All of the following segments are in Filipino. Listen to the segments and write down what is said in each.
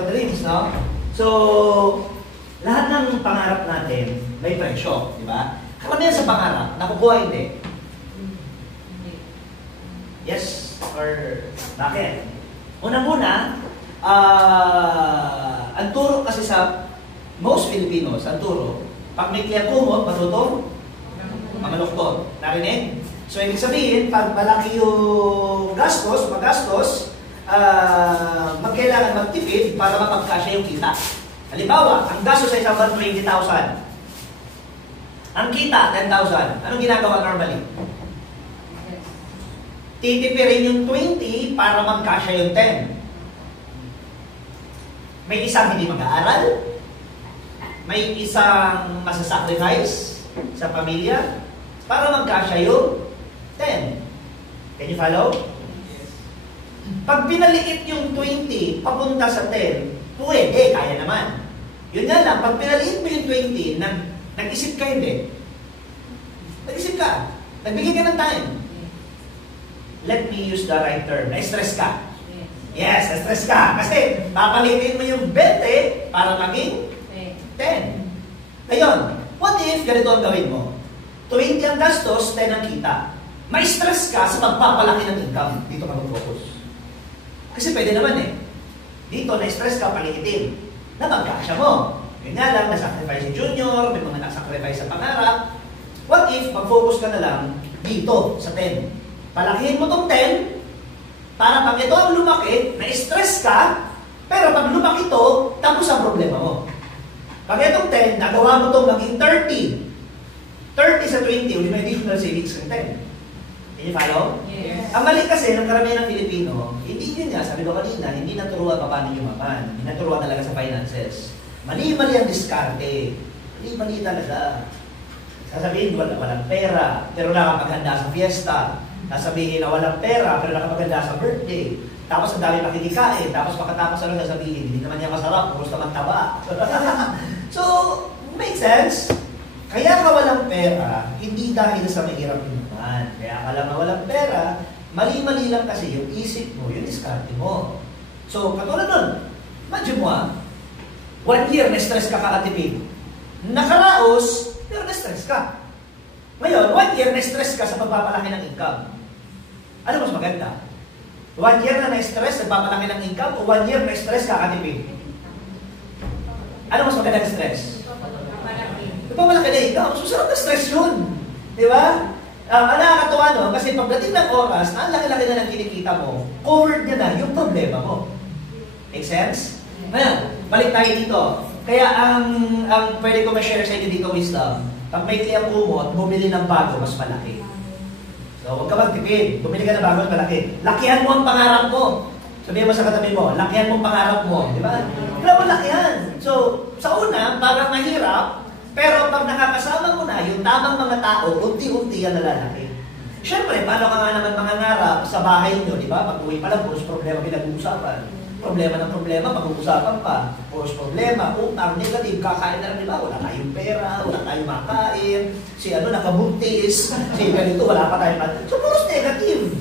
American dreams, no? So, lahat ng pangarap natin may presyo, di ba? Karamihan sa pangarap, nakukuha hindi. Yes? Or bakit? Unang-una, ang turo kasi sa most Filipinos, ang turo, pag may kliyang kumot, matutong, mamaluktot. Narinig? So, ibig sabihin, pag malaki yung gastos, magastos, magkailangan magtipid para mapagkasya yung kita. Halimbawa, ang gastos ay isang 20,000. Ang kita, 10,000. Anong ginagawa normally? Titipirin yung 20 para magkasya yung 10. May isang hindi mag-aaral, may isang masasacrifice sa pamilya para magkasya yung 10. Can you follow? Pag pinaliit yung 20 papunta sa 10, pwede, kaya naman. Yun nga lang, pag pinaliit mo yung 20, nag-isip ka hindi. Nag-isip ka. Nagbigay ka ng time. Let me use the right term. Na-stress ka. Yes, na-stress ka. Kasi papalitin mo yung 20 para maging 10. Ngayon, what if ganito ang gawin mo? 20 ang gastos, 10 ang kita. May stress ka sa magpapalaki ng income. Dito ka mag-focus. Kasi pwede naman eh. Dito, na-stress ka, palikitin. Na magkasya mo. Yun nga lang, nasacrifice si Junior, may mga nasacrifice sa pangarap. What if, mag-focus ka na lang dito, sa 10. Palakihin mo tong 10, para pag ito ang lumaki, na-stress ka, pero pag lumaki ito, tapos ang problema mo. Pag itong 10, nagawa mo itong maging 30. 30 sa 20, uli may additional savings ng 10. Can you follow? Yes. Ang mali kasi ng karamihan ng Pilipino, hindi yun nga, sabi ko kanina, hindi naturuan pa paano yumaman. Hindi naturuan talaga sa finances. Mali-mali ang diskarte. Mali-mali talaga. Sasabihin, walang pera, pero nakapaghanda sa fiesta. Sasabihin na walang pera, pero nakapaghanda sa birthday. Tapos ang dami makikikain. Tapos pagkatapos ano sasabihin, hindi naman niya masarap, gusto naman taba. So, make sense? Kaya ka walang pera, hindi dahil sa mahirap inuman. Kaya ka lang na walang pera, mali-mali lang kasi yung isip mo, yung diskarte mo. So, katulad nun, imagine mo 1 year na-stress ka kakatipid. Nakaraos, pero na-stress ka. Ngayon, 1 year na-stress ka sa pagpapalaki ng income. Ano mas maganda? 1 year na na-stress, nagpapalaki ng income, o 1 year na-stress kakatipid? Ano mas maganda na stress? Nagpapalaki na income. So, sarap na stress yun. Di ba? Nakakatuwa, no? Kasi pagdating ng oras, ang laki-laki na ng kinikita mo, covered niya na yung problema mo. Make sense? Ngayon, balik tayo dito. Kaya ang pwede ko ma-share sa inyo dito, wisdom, pag may kliyang kumot, bumili ng bago, mas malaki. So, huwag ka magtipid. Bumili ka ng bago, mas malaki. Lakihan mo ang pangarap mo. Sabihin mo sa katabi mo, lakihan mo ang pangarap mo. Di ba? Kailangan mo lakihan. So, sa una, parang mahirap, pero pag nakakasama mo na, yung tamang mga tao, unti-unti yan nalalaki. Siyempre, paano ka nga naman mangangarap sa bahay nyo, di ba? Pag uwi pa lang, puros problema pinag-uusapan. Problema ng problema, pag-uusapan pa. Puros problema, utang, negative, kakain na lang, di ba? Wala tayong pera, wala tayong makain, si nakabuntis, si ganito, wala pa tayong makain. So, puros negative.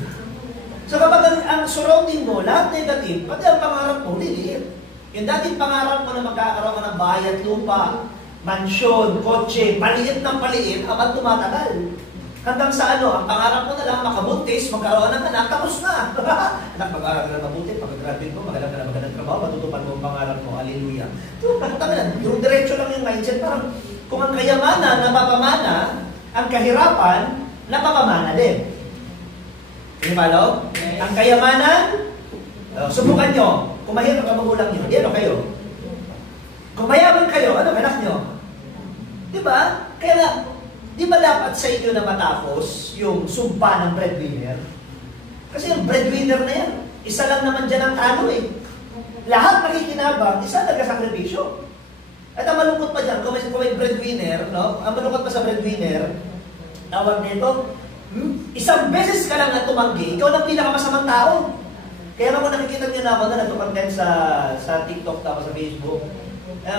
So, kapag ang surrounding mo, lahat negative, pati ang pangarap mo, liliit. Yung dating pangarap mo na magkakaroon ka ng bahay at lupa, mansyon, kotse, paliit ng paliit, habang tumatagal. Hanggang sa ang pangarap mo na lang makabuntis, magkaroon ng anak, tapos na. Anak, mag-aaral ka na mabuti, pag-graduate mo, magalang ka na magandang trabaho, matutupad mo ang pangarap mo, hallelujah. Yung diretso lang yung mindset, parang kung ang kayamanan napapamana, ang kahirapan, napapamana din. Can you follow? Yes. Ang kayamanan, subukan nyo, kung mahirap ang magulang nyo, di ano kayo? Kung mayaman kayo, ano anak nyo? Diba? Kaya nga, di ba dapat sa inyo na matapos yung sumpa ng breadwinner? Kasi yung breadwinner na yan, isa lang naman dyan ang talo eh. Lahat nakikinabang, isa nagkasakripisyo. At ang malungkot pa dyan, kung may breadwinner, no? Ang malungkot pa sa breadwinner, tawag nito, isang beses ka lang na tumanggi, ikaw lang pinakamasamang tao. Kaya naman nakikita niyo na ako na nagpakontent sa TikTok tapos sa Facebook.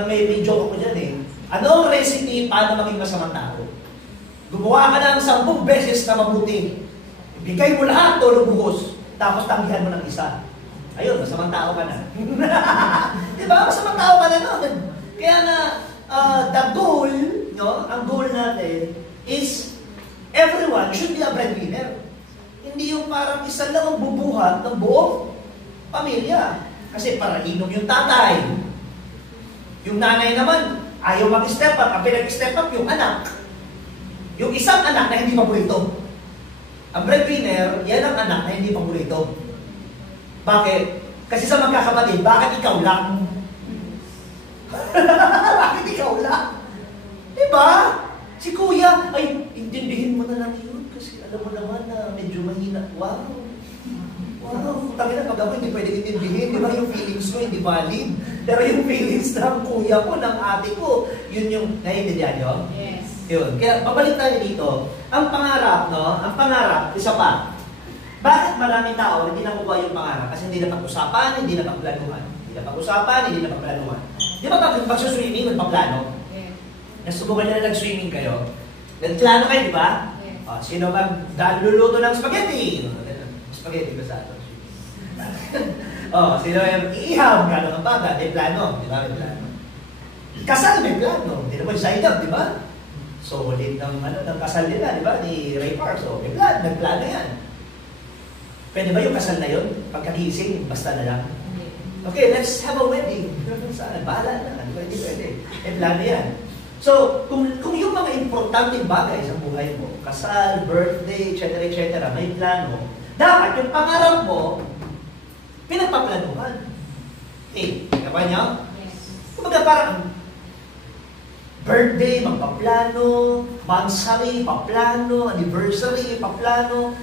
May joke ako dyan eh. Ano ang recipe paano maging masamang tao? Gumawa ka ng 10 beses na mabuti. Ibigay mo lahat, tulog buhos. Tapos tanggihan mo ng isa. Ayun, masamang tao ka na. Diba? ba? Masamang tao ka na nun. Kaya nga, the goal, no? Ang goal natin is everyone should be a breadwinner. Hindi yung parang isa lang ang bubuhat ng buong pamilya. Kasi para inom yung tatay. Yung nanay naman, ayaw mag-step up. Ang pinag-step up yung anak. Yung isang anak na hindi paborito. Ang breadwinner, yan ang anak na hindi paborito. Bakit? Kasi sa magkakapatid, bakit ikaw lang? Bakit ikaw lang? Diba? Si kuya, ay, intindihin mo na lang yun. Kasi alam mo naman na medyo mahina. Wow. Wow. Tangina, pag ako hindi pwede intindihin. Di ba yung feelings ko hindi valid? Pero yung feelings ng kuya ko, ng ate ko, yun yung, naiintindihan nyo? Yes. Yun. Kaya, babalik tayo dito. Ang pangarap, no? Ang pangarap, isa pa. Bakit maraming tao hindi nakukuha yung pangarap? Kasi hindi na pag-usapan, hindi na pagplanuhan. Hindi na pag-usapan, hindi na pagplanuhan. Di ba pag-swimming, magpaplano? Yes. Nasubukan nyo na nag-swimming kayo? Nagplano kayo, di ba? Yes. Sino magluluto ng spaghetti? Spaghetti ba sa ato? Sino yung iiham? Gano'n ang baga? May plano. Di ba? May plano. Kasal may plano. Hindi na po side up, di ba? Solid ng kasal nila, di ba? Ni Ray Parso. May plano. Nagplano yan. Pwede ba yung kasal na yun? Pagkagising, basta na lang. Okay, let's have a wedding. Saan? Bahala na. Pwede. May plano yan. So, kung yung mga importanteng bagay sa buhay mo, kasal, birthday, etc., may plano, dapat yung pangarap mo, pinagpaplanuhan. Okay, kaya nyo? Yes. Kumbaga parang, birthday, magpaplano, monthsary, paplano, anniversary, paplano,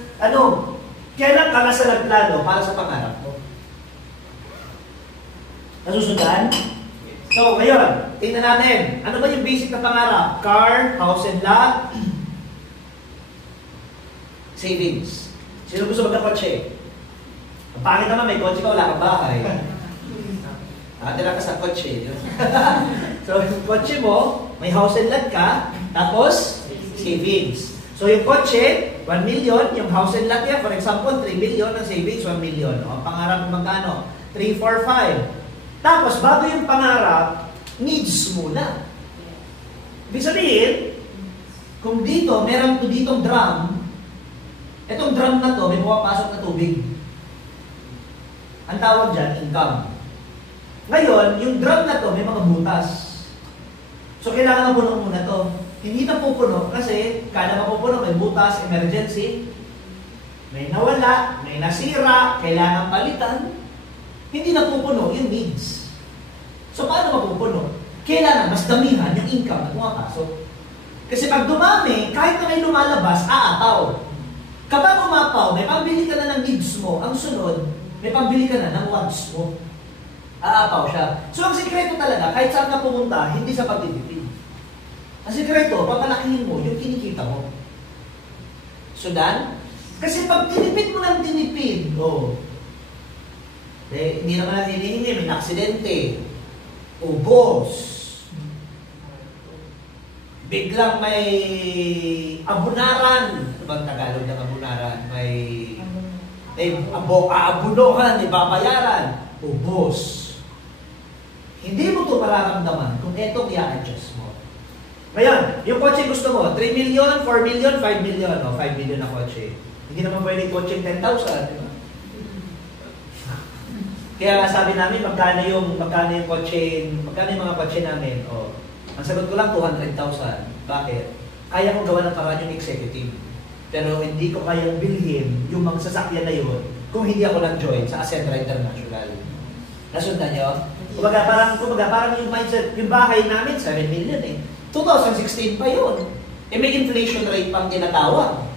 kailan ka nasa nagplano para sa pangarap mo? Nasusundan? So, ngayon, tingnan natin. Ano ba yung basic na pangarap? Car, house and lot, savings. Sino gusto magkakotse? Ang pangit naman, may kotse ka, wala kang bahay. Tira ka sa kotse. So, yung kotse mo, may house and lot ka, tapos, savings. So, yung kotse, 1 million, yung house and lot niya, for example, 3 million, ang savings, 1 million. O, pangarap mo magkano? 3, 4, 5. Tapos, bago yung pangarap, needs muna. Ibig sabihin, kung dito, meron to ditong drum, itong drum na to, may pumapasok na tubig. Ang tawag dyan, income. Ngayon, yung drum na to, may mga butas. So, kailangan mapuno muna to. Hindi na pupuno kasi kada mapupuno, may butas, emergency, may nawala, may nasira, kailangan palitan. Hindi na pupuno yung needs. So, paano mapupuno? Kailangan mas damihan yung income na pumapasok. Kasi pag dumami, kahit na may lumalabas, aataw. Kapag umapaw, may pambili ka na ng needs mo. Ang sunod, may pambili ka na ng wants mo. Aapaw siya. So, ang sikreto talaga, kahit saan ka pumunta, hindi sa pagtitipid. Ang sikreto, papalakihin mo yung kinikita mo. So, Dan? Kasi pag tinipid mo ng tinipid, hindi naman natin hinihingi, may aksidente, ubos, biglang may abunaran. Ano bang Tagalog ng abunaran? May aabunohan, may babayaran, ubos. Hindi mo ito mararamdaman kung itong i-adjust mo. Ngayon, yung kotse gusto mo, 3 million, 4 million, 5 million. 5 million na kotse. Hindi naman pwede kotse 10,000, di ba? Kaya nga sabi namin, magkano yung mga kotse namin? Ang sagot ko lang, 200,000. Bakit? Kaya kong gawa ng paraan yung executive. Pero hindi ko kayang bilhin yung mga sasakyan na yun kung hindi ako nag-join sa Ascentra International. Nasundan nyo? Kumbaga parang yung mindset, yung bahay namin, 7 million eh. 2016 pa yun. May inflation rate pang tinatawag.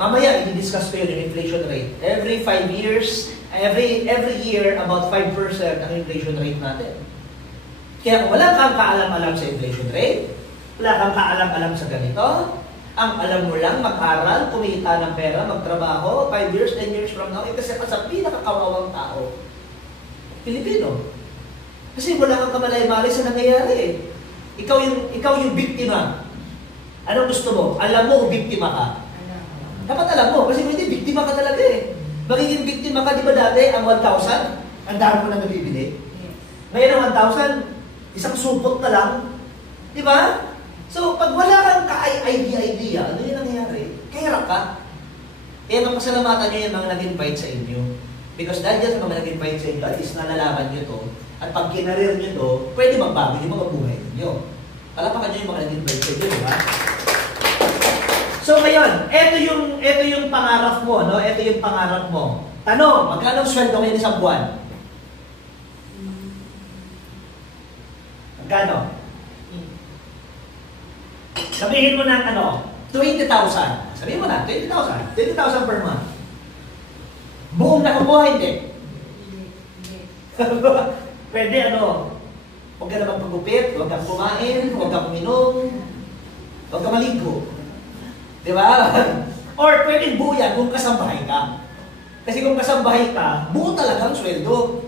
Mamaya, i-discuss ko yun yung inflation rate. Every 5 years, every year, about 5% ang inflation rate natin. Kaya kung wala kang kaalam-alam sa inflation rate, wala kang kaalam-alam sa ganito, ang alam mo lang, mag-aral, kumita ng pera, magtrabaho, 5 years, 10 years from now, kasi sa pinakakawawang tao, Pilipino. Kasi wala kang kamalay-malay sa nangyayari. Ikaw yung biktima. Anong gusto mo? Alam mo kung biktima ka. Dapat alam mo, kasi hindi, biktima ka talaga eh. Magiging biktima ka, di ba dati, ang 1,000, ang dami mo na nabibili. May na 1,000, isang supot na lang. Di ba? So, pag wala kang ka-idea, ano yung nangyayari? Kahirap ka. Kaya mapasalamatan nyo yung mga nag-invite sa inyo. Because dahil dyan sa mga nag-invite sa inyo, at least nalalaman nyo to. At pag kinarir nyo to, pwede magbago yung mga buhay nyo. Palapakan nyo yung mga nag-invite sa inyo, di ba? So ngayon, ito yung pangarap mo, no? Ito yung pangarap mo. Tanong, magkano ang sweldo ngayon isang buwan? Magkano? Sabihin mo ng 20,000. Sabihin mo na, 20,000. 20,000 per month. Buong nakukuha, hindi. Pwede huwag ka naman pagupit, huwag kang kumain, huwag kang uminom, huwag kang maligo. Di ba? Or pwedeng buo yan kung kasambahay ka. Kasi kung kasambahay ka, buo talaga ang sweldo.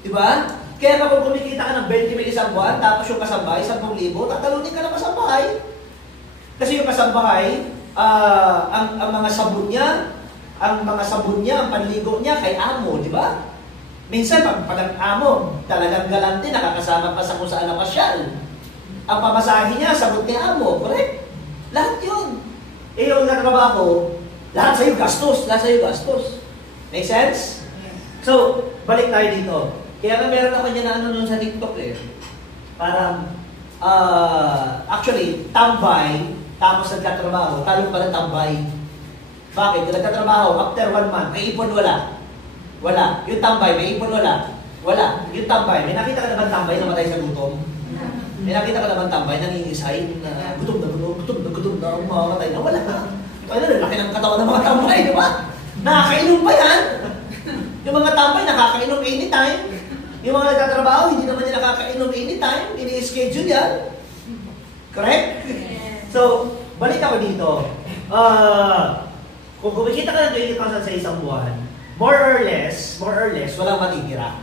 Di ba? Kaya kung kumikita ka ng 20,000 isang buwan, tapos yung kasambahay, 10,000, tatalunin ka ng kasambahay. Kasi yung kasambahay, ang mga sabon niya, ang panligo niya kay amo, di ba? Minsan, pag ang amo, talagang galante, nakakasama pa sa kung saan na pasyal. Ang pamasahe niya, sagot ni amo, correct? Lahat yun. Yung nagtrabaho, lahat sa'yo gastos, Make sense? So, balik tayo dito. Kaya nga meron ako niya na nun sa TikTok Parang, actually, tambay, tapos nagtatrabaho, talong pala tambay. Bakit? Kung nagtatrabaho, after 1 month, may ipon wala. Wala. Yung tambay, may ipon wala. Wala. Yung tambay, may nakita ka naman tambay na matay sa gutom? May nakita ka naman tambay, nangingisay, na gutom na, mamamatay na, wala na. Laki ng katawan ng mga tambay, di ba? Nakakainom pa yan. Yung mga tambay, nakakainom anytime. Yung mga nagtatrabaho, hindi naman niya nakakainom anytime. Ini-schedule yan. Correct? So, balik ako dito. Kung kumikita ka ng 20,000 sa isang buwan, more or less, walang matitira.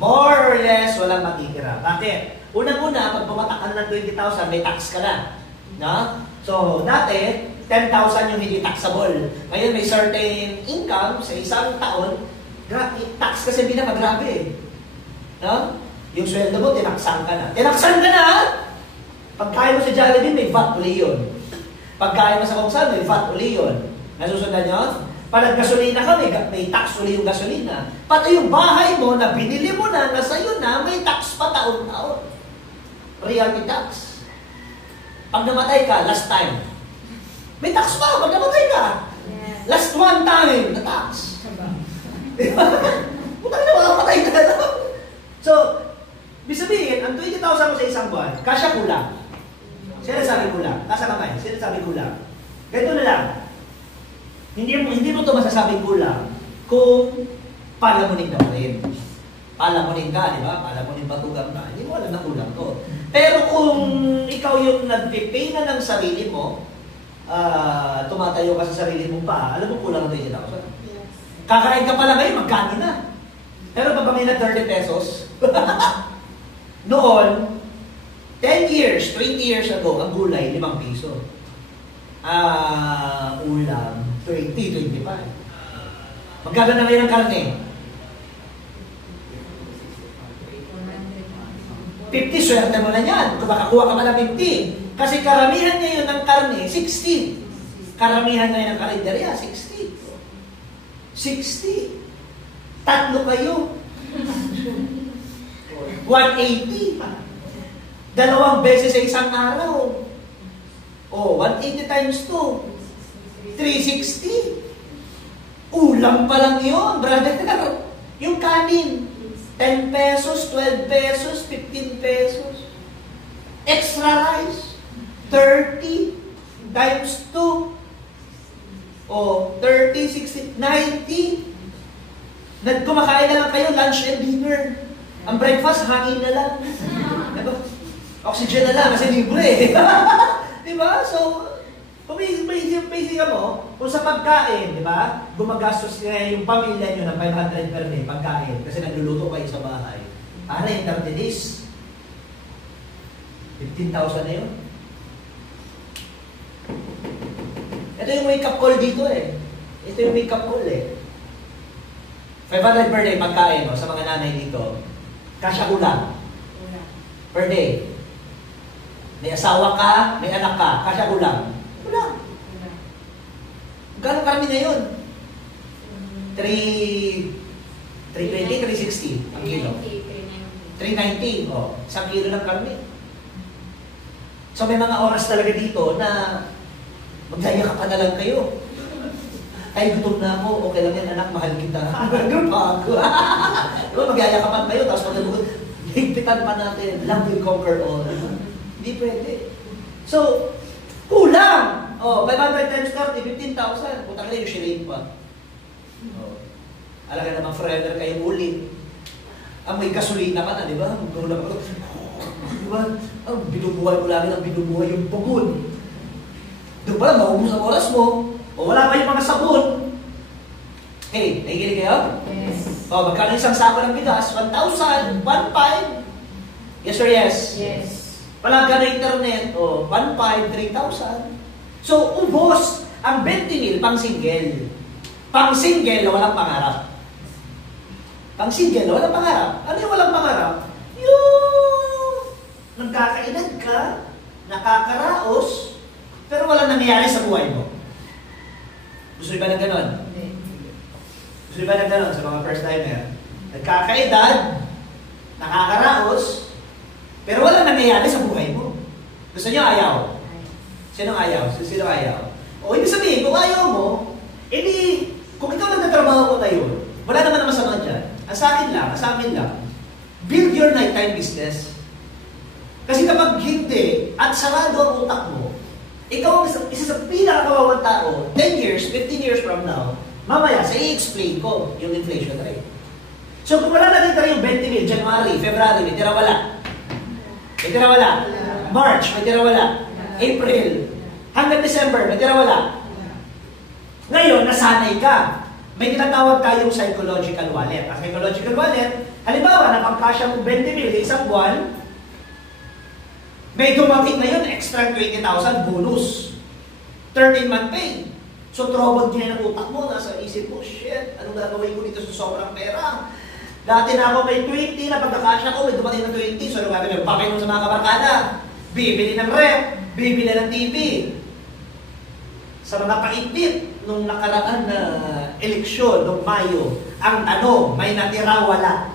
More or less, walang matitira. Bakit? Unang-una, pag pumatak ka ng 20,000, may tax ka na. No? So, dati, 10,000 yung hindi taxable. Ngayon, may certain income sa isang taon, tax kasi pinakagrabe. No? Yung sweldo mo, tinaksan ka na. Tinaksan ka na! Pagkain mo sa Jollibee, may VAT uli yun. Pagkain mo sa kung saan, may VAT uli yun. Nasusundan nyo? Pag naggasolina ka, may tax uli yung gasolina. Pati yung bahay mo na binili mo na sa'yo na, may tax pa taon-taon. Realty tax. Pag namatay ka, last time. May tax pa pag namatay ka. Last one time, na tax. Diba? Putang na makamatay ka na. So, ibig sabihin, ang 20,000 mo sa isang buwan, kasya kulang. Sino sabi kulang? Nasa kamay. Sino sabi kulang? Ganito na lang. Hindi mo ito masasabing kulang kung palamunin ka pa rin. Palamunin ka, di ba? Palamunin batugang ka. Hindi mo alam na kulang to. Pero kung ikaw yung nagpipay na ng sarili mo, tumatayo ka sa sarili mo pa, alam mo kulang ang 20,000. Yes. Kakain ka pala ngayon, magkano na? Pero pag may na 30 pesos, noon, 10 years, 20 years ago, ang gulay, 5 piso. Ulam, 20, 25. Magkano na ngayon ang karne? 50, swerte mo na yan. Kung makakuha ka pa ng 50. Kasi karamihan ngayon ng karne, 60. Karamihan ngayon ng karinderya, 60. 60. Tatlo kayo. 180. 2 beses sa isang araw. 180 times 2. 360. Ulam pa lang yun, brother. Yung kanin. 10 pesos, 12 pesos, 15 pesos. Extra rice, 30 times 2. 30, 60, 90. Kumakain na lang kayo, lunch and dinner. Ang breakfast, hangin na lang. Diba? Oxygen na lang kasi libre. Diba? So, kung may ka mo, kung sa pagkain, di ba? Gumagastos yung pamilya nyo ng 500 per day pagkain kasi nagluluto kayo sa bahay. Para yung 30 days, 15,000 na yun. Ito yung wake-up call dito Ito yung wake-up call 500 per day pagkain sa mga nanay dito. Kasya kulang. Per day. May asawa ka, may anak ka, kasya kulang. Kulang. Gano'ng karami na yun? 320, 360 ang kilo. 390. O, isang kilo ng karne. So may mga oras talaga dito na magyayakap ka na lang kayo. Ay, gutom na ako. Okay lang yan, anak, mahal kita. Ganun pa ako. Diba, magyayakapan kayo, tapos pag higpitan pa natin, love will conquer all. Hindi pwede. So, kulang. Oh, 500 times 30, 15,000. Putang na yung shilling pa. Oh. Alaga naman forever kayo ulit. Ang may gasolina ka na, di ba? Magdulap ako. Di ba? Ang binubuhay ko lagi ng binubuhay yung pugon. Doon pala, maubos ang oras mo. O wala pa yung mga sabon. Hey, nakikinig kayo? Yes. O, magkano isang sako ng bigas? 1,000, 1,500. Yes or yes? Yes. Palaga na internet, o, 1,500, 3,000. So, ubos ang 20,000 pang single. Pang single, walang pangarap. Pang single, walang pangarap. Ano yung walang pangarap? Yung nagkakaedad ka, nakakaraos, pero walang nangyayari sa buhay mo. Gusto niyo ba ng ganon? Gusto niyo ba ng ganon sa mga first timer? Nagkakaedad, nakakaraos, pero walang nangyayari sa buhay mo. Gusto niyo ayaw? Sino ayaw? Sino ayaw? O ibig sabihin, kung ayaw mo, edi, kung ikaw nagtatrabaho ko tayo, wala naman na masama dyan. Sa amin lang, build your nighttime business. Kasi kapag hindi, at sarado ang utak mo, ikaw ang isa sa pinakakawawang tao, 10 years, 15 years from now, mamaya, sa i-explain ko yung inflation rate. So kung wala natin tayo yung 20,000, January, February, may tira wala. May tira wala. March, may tira wala. April, hanggang December, may tira wala. Ngayon, nasanay ka. May tinatawag tayong psychological wallet. Ang psychological wallet, halimbawa, napagkasya mo 20,000 isang buwan, may dumating na yun, extra 20,000 bonus. 13-month pay. So, troubled niya ng utak mo, nasa isip mo, shit, anong gagawin ko dito sa sobrang pera? Dati na ako may 20, na pagkakasya ko, may dumating na 20, so anong gagawin? Bakit mo sa mga kabarkada? Bibili ng rep, bibili ng TV. Sa mga paigpit, nung nakaraan na eleksyon, nung Mayo, ang tanong, may natira, wala.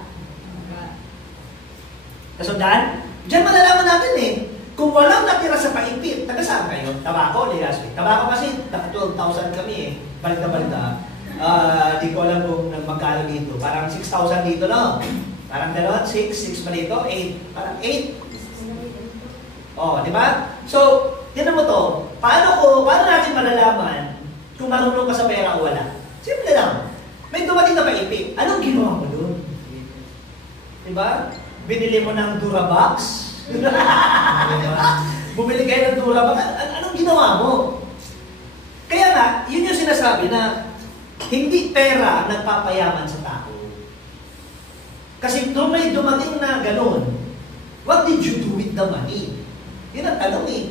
Kasundan? Diyan malalaman natin eh. Kung walang natira sa paipit, taga saan kayo? Tabako, Legaspi. Tabako kasi, naka 12,000 kami eh. Balda-balda. Di ko alam kung magkano dito. Parang 6,000 dito, no? Parang gano'n, 6 pa dito, 8. Parang 8. Oh, di ba? So, tinan mo to. Paano natin malalaman kung marunong ka sa pera o wala? Simple lang. May dumating na paipit. Anong ginawa mo doon? Di ba? Binili mo ng Durabox? Bumili kayo ng Durabox? Anong ginawa mo? Kaya nga, yun yung sinasabi na hindi pera nagpapayaman sa tao. Kasi nung may dumating na ganun, what did you do with the money? Yun ang tanong eh.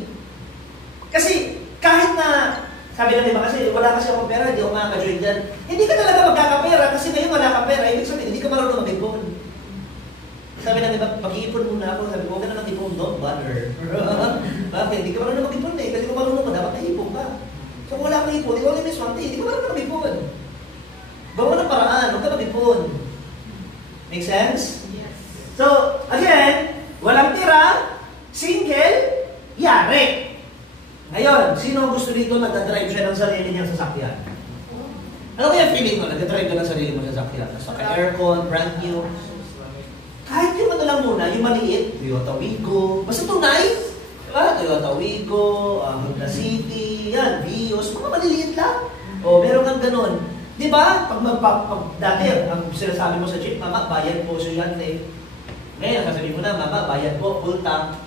Kasi kahit na, sabi na diba kasi wala kasi akong pera, hindi ako makaka-join dyan. Hindi ka talaga magkakapera kasi ngayon wala kang pera. Ibig sabihin, hindi ka marunong mag-ipon. Sabi na diba, mag-iipon muna ako. Sabi ko, huwag ka na mag-ipon, don't bother. Bakit? Hindi ka marunong mag-ipon eh. Kasi kung marunong ka, dapat na-ipon ka. So kung wala kang ipon, ikaw lang may swante, hindi ka marunong mag-ipon. Gawa ng paraan, huwag ka mag-ipon. Make sense? Yes. So, again, walang tira, single, yari. Ngayon, sino gusto dito nagdadrive siya ng sarili niyang sasakyan? Ano kaya feeling mo? Nagdadrive ka ng sarili mo sa sasakyan? Saka aircon, brand new. Kahit yung ano lang muna, yung maliit, Toyota Wigo, basta tunay. Diba? Toyota Wigo, Honda City, yan, Vios, mga maliliit lang. O, meron kang ganun. Diba? Pag dati, ang sinasabi mo sa jeep, mama, bayad po estudyante. Ngayon, sasabihin mo na, mama, bayad po, full tank.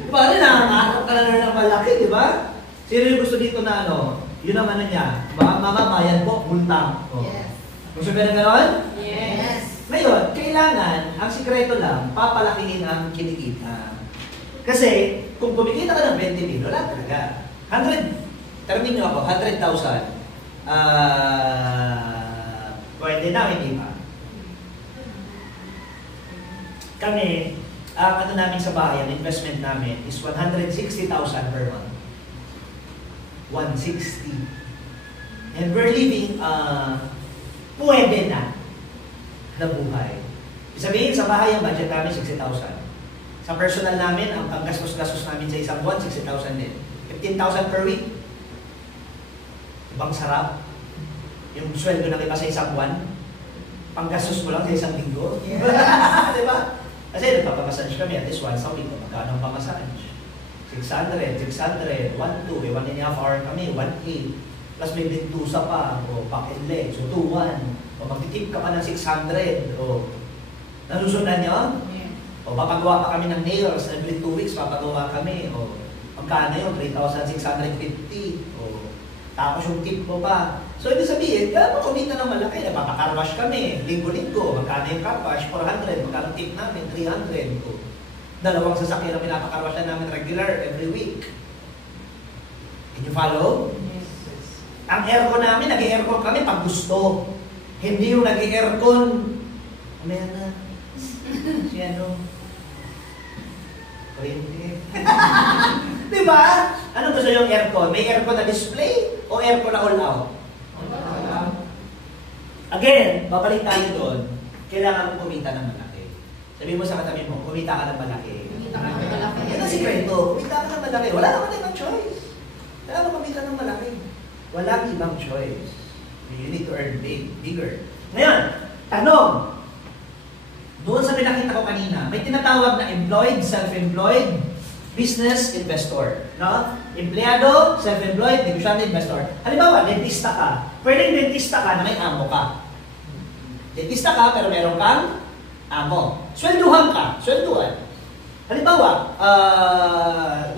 Diba? Nangangarap ka na ng malaki, diba? Sino yung gusto dito na ano? Yun ang ano niya. Mama, bayad po, full tank. Oh. Yes. Gusto ba na gano'n? Yes. Ngayon, kailangan, ang sikreto lang, papalakihin ang kinikita. Kasi, kung kumikita ka ng 20,000, wala talaga. 100, tarimin nyo ako, 100,000. Pwede na, hindi pa. kami, ang ano namin sa bahay, ang investment namin is 160,000 per month. 160. And we're living, pwede na buhay. Sabihin, sa bahay ang budget namin, 60,000. Sa personal namin, ang panggastos-gastos namin sa isang buwan, 60,000 din. 15,000 per week. Ibang sarap. Yung sweldo ng iba sa isang buwan, panggastos mo lang sa isang linggo. Yeah. Diba? Kasi nagpapamassage kami at least once a week. Magkano ang pamassage? 600, 1, 2, 1.5 hour kami, 1.8. Plus may bintusa pa, o back and leg, so 2.1. O magtitip ka pa ng 600, o nalusundan nyo? Yeah. O papagawa pa kami ng nails, every 2 weeks papagawa kami, o magkano yun, 3,650, o tapos yung tip mo pa. So ibig sabihin, kaya kumita ng malaki, napapakarwash kami, linggo-linggo, magkano yung carwash, 400, magkano tip namin, 300, o dalawang sasakyan na pinapakarwashan namin regular every week. Can you follow? Yes. Ang aircon namin, nag-aircon kami pag gusto. Hindi yung nag-aircon, mamaya na, si ano, kuryente. Diba? Ano gusto yung aircon? May aircon na display o aircon na all out? Again, babalik tayo doon, kailangan mo kumita ng malaki. Sabi mo sa katabi mo, kumita ka ng malaki. Kumita ka ng malaki. Yan ang sikreto, kumita ka ng malaki. Wala naman ibang choice. Kailangan mo kumita ng malaki. Walang ibang choice. You need to earn bigger. Ngayon, tanong. Doon sa pinakita ko kanina, may tinatawag na employed, self-employed, business investor. No? Empleyado, self-employed, negosyante, investor. Halimbawa, dentista ka. Pwedeng dentista ka na may amo ka. Dentista ka pero meron kang amo. Swelduhan ka. Swelduhan. Halimbawa,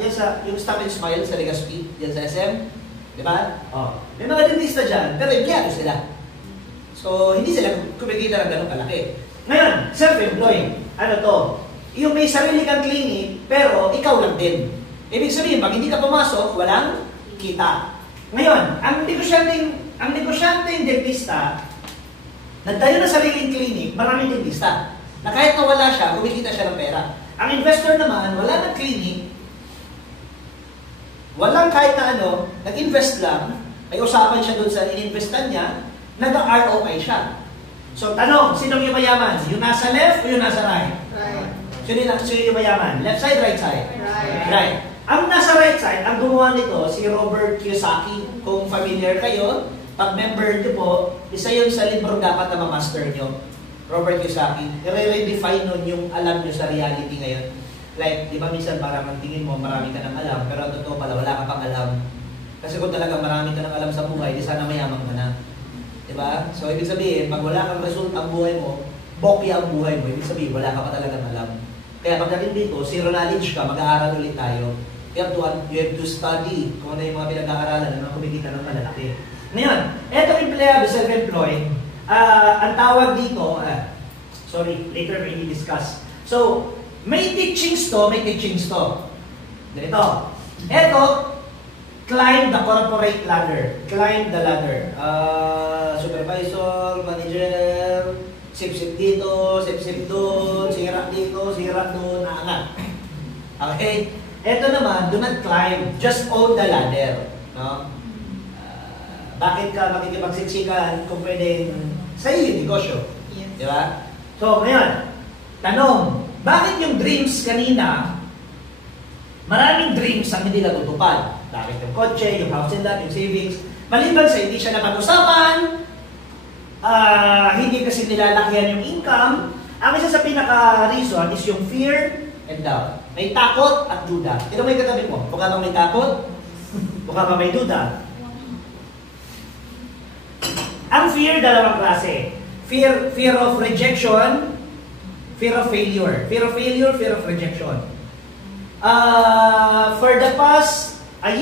yan sa, yung Stop and Smile sa Legazpi, yan sa SM. Diba? Oh. May mga dentista dyan, pero empleyado sila. So, hindi sila kumikita ng ganun kalaki. Ngayon, self-employed. Ano to? Yung may sarili kang clinic, pero ikaw lang din. Ibig sabihin, pag hindi ka pumasok, walang kita. Ngayon, ang negosyanteng dentista, nagtayo na sariling clinic, maraming dentista. Na kahit nawala siya, kumikita siya ng pera. Ang investor naman, wala ng clinic, walang kahit na ano, nag-invest lang, may usapan siya doon sa ininvestan niya, nag-ROI siya. So, tanong, sinong yung mayaman? Yung nasa left o yung nasa right? Right. Sino yung mayaman? Left side, right side? Right. Right. Ang nasa right side, ang gumawa nito, si Robert Kiyosaki. Kung familiar kayo, pag member nyo po, isa yun sa libro dapat na ma-master nyo. Robert Kiyosaki. I-redefine nun yung alam nyo sa reality ngayon. Like, di ba minsan parang ang tingin mo, marami ka nang alam, pero ang totoo pala, wala ka pang alam. Kasi kung talagang marami ka nang alam sa buhay, di sana mayaman ka na. Diba? So, ibig sabihin, pag wala kang result ang buhay mo, bokya ang buhay mo, ibig sabihin, wala ka pa talagang alam. Kaya pagdating dito, zero knowledge ka, mag-aaral ulit tayo. You have to study kung ano yung mga pinag-aaralan na kumikita ng malalaki. Ngayon, eto empleyado, self-employed, ang tawag dito, later may i-discuss. So, may teachings to, may teachings to. Ganito. Eto, climb the corporate ladder. Climb the ladder. Supervisor, manager, sip-sip dito, sip-sip doon, sira dito, sira doon, aangat. Okay? Ito naman, do not climb. Just own the ladder. No? Bakit ka makikipagsiksikan kung pwedeng sa iyo yung negosyo? Yes. Di ba? So, ngayon, tanong, bakit yung dreams kanina, maraming dreams ang hindi natutupad? Bakit yung kotse, yung house and lot, yung savings? Maliban sa hindi siya napag-usapan, hindi kasi nilalakihan yung income, ang isa sa pinaka-reason is yung fear and doubt. May takot at duda. Ito may katabi mo. Mukha bang may takot? Mukha bang may duda? Ang fear, dalawang klase. Fear of rejection, fear of failure. Fear of failure, fear of rejection. For the past, 1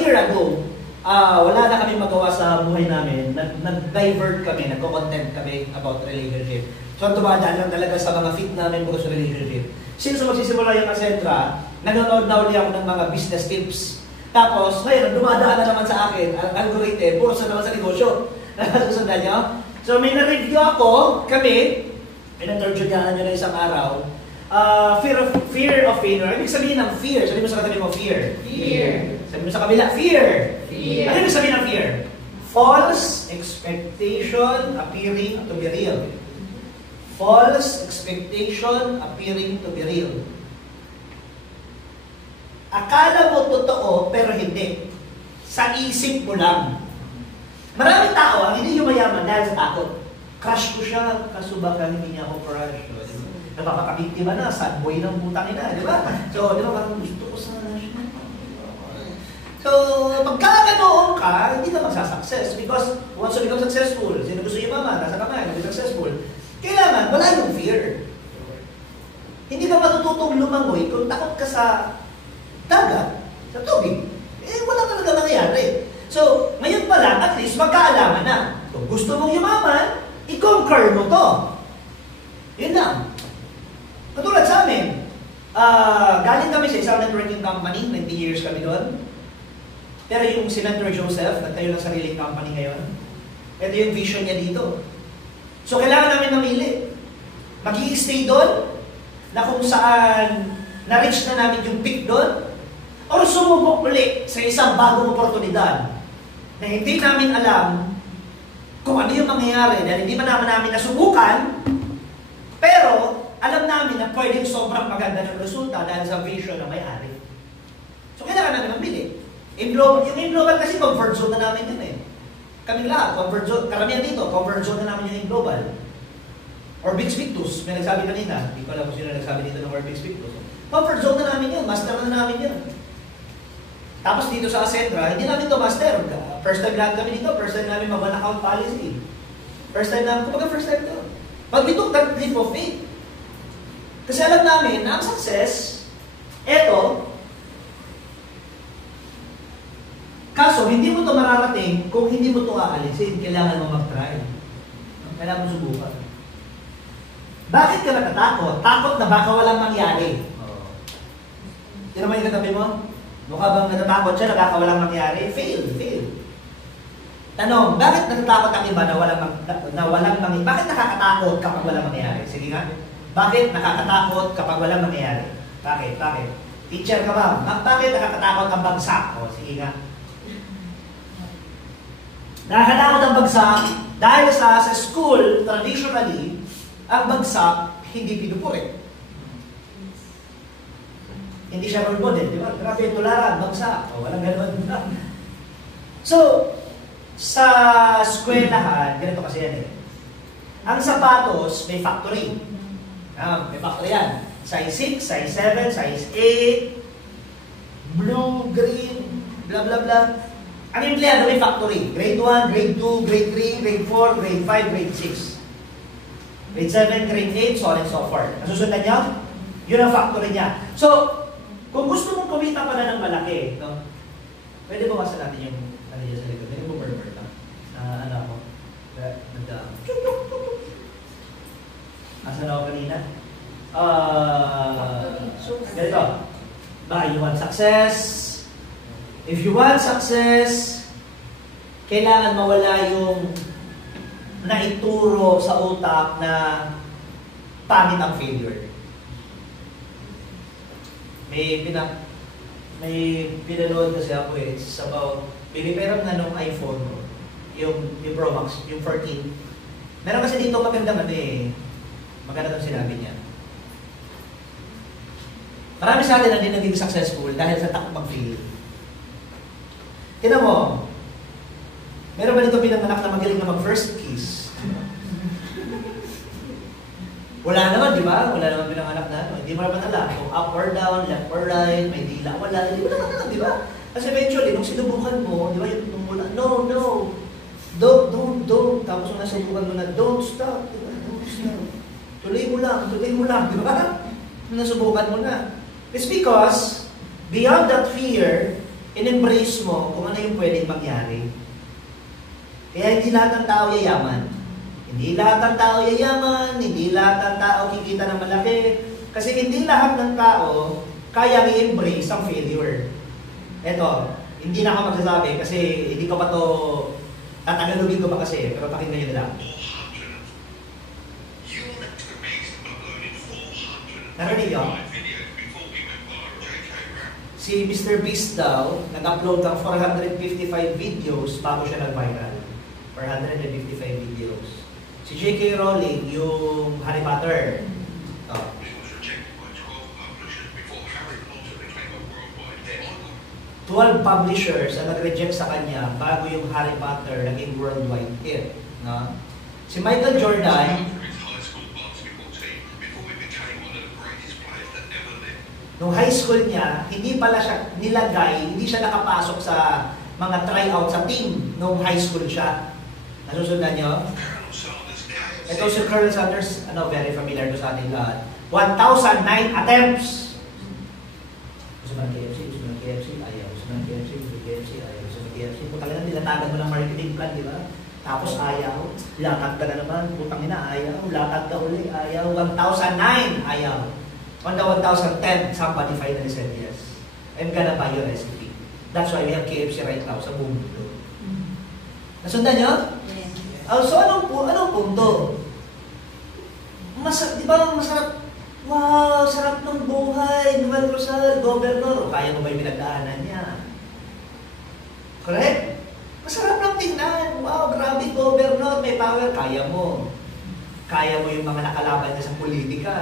year ago, wala na kami magawa sa buhay namin. Nag-divert kami, nagko-content kami about relationship. So, tumadaan lang talaga sa mga fit namin puro sa relationship. Since magsisimula yung Acentra, nanonood na uli ako ng mga business tips. Tapos, ngayon, dumadaan na naman sa akin, ang algorithm, puro sa naman sa negosyo. Nasusundan nyo? So, may na-review ako, kami, pinag-turjudahan nyo na isang araw, Fear of failure. Ano ibig sabihin ng fear? Sabi mo sa katabi mo, fear. Fear. Sabi mo sa kabila, fear. Fear. Ano ibig sabihin ng fear? False expectation appearing to be real. False expectation appearing to be real. Akala mo totoo, pero hindi. Sa isip mo lang. Maraming tao ang hindi yumayaman dahil sa takot. Crush ko siya, kaso baka hindi niya ako crush. Napapakabiktima na, sad boy ng putang ina, di ba? So, di ba, parang gusto ko sana siya. So, pagka ganoon ka, hindi ka magsasuccess. Because once you become successful, sino gusto yumaman, nasa kamay, hindi successful, kailangan, wala yung fear. Hindi ka matututong lumangoy kung takot ka sa dagat, sa tubig. Wala talaga nangyayari. So, ngayon pa lang, at least magkaalaman na. Kung gusto mong yumaman, i-conquer mo to. Yun lang. Katulad sa amin, galing kami sa isang networking company, 20 years kami doon. Pero yung si Mentor Joseph, nagtayo ng sariling company ngayon. Ito yung vision niya dito. So kailangan namin namili. Mag-i-stay doon, na kung saan na-reach na namin yung peak doon, o sumubok ulit sa isang bagong oportunidad na hindi namin alam kung ano yung mangyayari dahil hindi pa namin nasubukan, pero alam namin na pwedeng sobrang maganda ng resulta dahil sa vision na may-ari. So, kailangan namin mamili. Yung in-global kasi comfort zone na namin yun eh. Kaming lahat, comfort zone, karamihan dito, comfort zone na namin yung in-global. Orbix Victus, may nagsabi kanina, hindi ko alam kung sino nagsabi dito ng Orbix Victus. Comfort zone na namin yun, master na namin yun. Tapos dito sa Ascendra, hindi namin to master. First time lang kami dito, first time namin mag-one account policy. First time namin, kumbaga first time to. But we took that leap of faith. Kasi alam namin na ang success, eto, kaso hindi mo to mararating kung hindi mo to aalisin. Kailangan mo mag-try. Kailangan mo subukan. Bakit ka natatakot? Takot na baka walang mangyari. Yan naman yung katabi mo? Mukha bang natatakot siya, nakakawalang mangyari? Fail. Tanong, bakit natatakot ang iba na walang mangyari? Bakit nakakatakot kapag walang mangyari? Sige nga. Bakit nakakatakot kapag walang mangyari? Bakit? Teacher ka ba? Bakit nakakatakot ang bagsak? O, sige nga. Nakakatakot ang bagsak dahil sa school, traditionally, ang bagsak hindi pinupuri. Hindi siya role model, di ba? Grabe, tularan, bagsak. O, walang gano'n. So, sa eskwelahan, ganito kasi yan eh. Ang sapatos, may factory. May factory yan. Size 6, size 7, size 8, blue, green, blah, blah, blah. Ang empleyado may factory. Grade 1, grade 2, grade 3, grade 4, grade 5, grade 6. Grade 7, grade 8, so on and so forth. Nasusundan niyo? Yun ang factory niya. So, kung gusto mong kumita pa na ng malaki, no? Pwede ba basa natin yung ano dyan sa likod? Pwede mo murmur lang. Ano ako? Asan ako kanina? Ganito. You want success? If you want success, kailangan mawala yung naituro sa utak na pangit ang failure. May pinanood kasi ako eh. It's about, biniperang na nung iPhone, yung Pro Max, yung 14. Meron kasi dito magandang maganda itong sinabi niya. Marami sa atin na din naging successful dahil sa takot mag-fail. Tignan mo, meron ba dito pinanganak na magaling na mag-first kiss? Wala naman, di ba? Wala naman pinanganak na. Hindi mo naman alam kung up or down, left or right, may dila, wala. Hindi mo naman alam, di ba? Kasi eventually, nung sinubukan mo, di ba, yung mula, no, don't. Tapos nung nasubukan mo na, don't stop, di ba? Don't stop. Tuloy mo lang, di ba? Nung nasubukan mo na. It's because, beyond that fear, in-embrace mo kung ano yung pwedeng mangyari. Kaya hindi lahat ng tao yayaman. Hindi lahat ng tao yayaman, hindi lahat ng tao kikita ng malaki. Kasi hindi lahat ng tao kaya i-embrace ang failure. Eto, hindi na ako magsasabi kasi hindi ko pa to, tatagalugin ko pa kasi, pero pakinggan nyo na lang. Narinig yun? Si Mr. Beast daw, nag-upload ng 455 videos bago siya nag-viral. 455 videos. Si J.K. Rowling, yung Harry Potter. Oh. 12 publishers ang nag-reject sa kanya bago yung Harry Potter naging worldwide hit. No? Si Michael Jordan, nung high school niya, hindi pala siya nilagay, hindi siya nakapasok sa mga tryout sa team nung high school siya. Nasusundan niyo? Ito si Colonel Sanders, very familiar to sa ating lahat. 1,009 attempts. Gusto mo ng KFC? Gusto mo ng KFC? Ayaw. Gusto mo ng KFC? Gusto mo ng KFC? Ayaw. Gusto mo ng KFC? Kung talagang nilatagan mo ng marketing plan, di ba? Tapos ayaw. Latag ka na naman. Putang ina, ayaw. Latag ka uli, ayaw. 1,009, ayaw. On the 1,010, somebody finally said yes. I'm gonna buy your recipe. That's why we have KFC right now sa buong mundo. Nasundan niyo? Yes. So anong punto? Di ba masarap? Wow, sarap ng buhay. Noel Rosal, Governor. Kaya mo ba yung pinagdaanan niya? Correct? Masarap lang tingnan. Wow, grabe, Governor. May power. Kaya mo. Kaya mo yung mga nakalaban niya sa politika.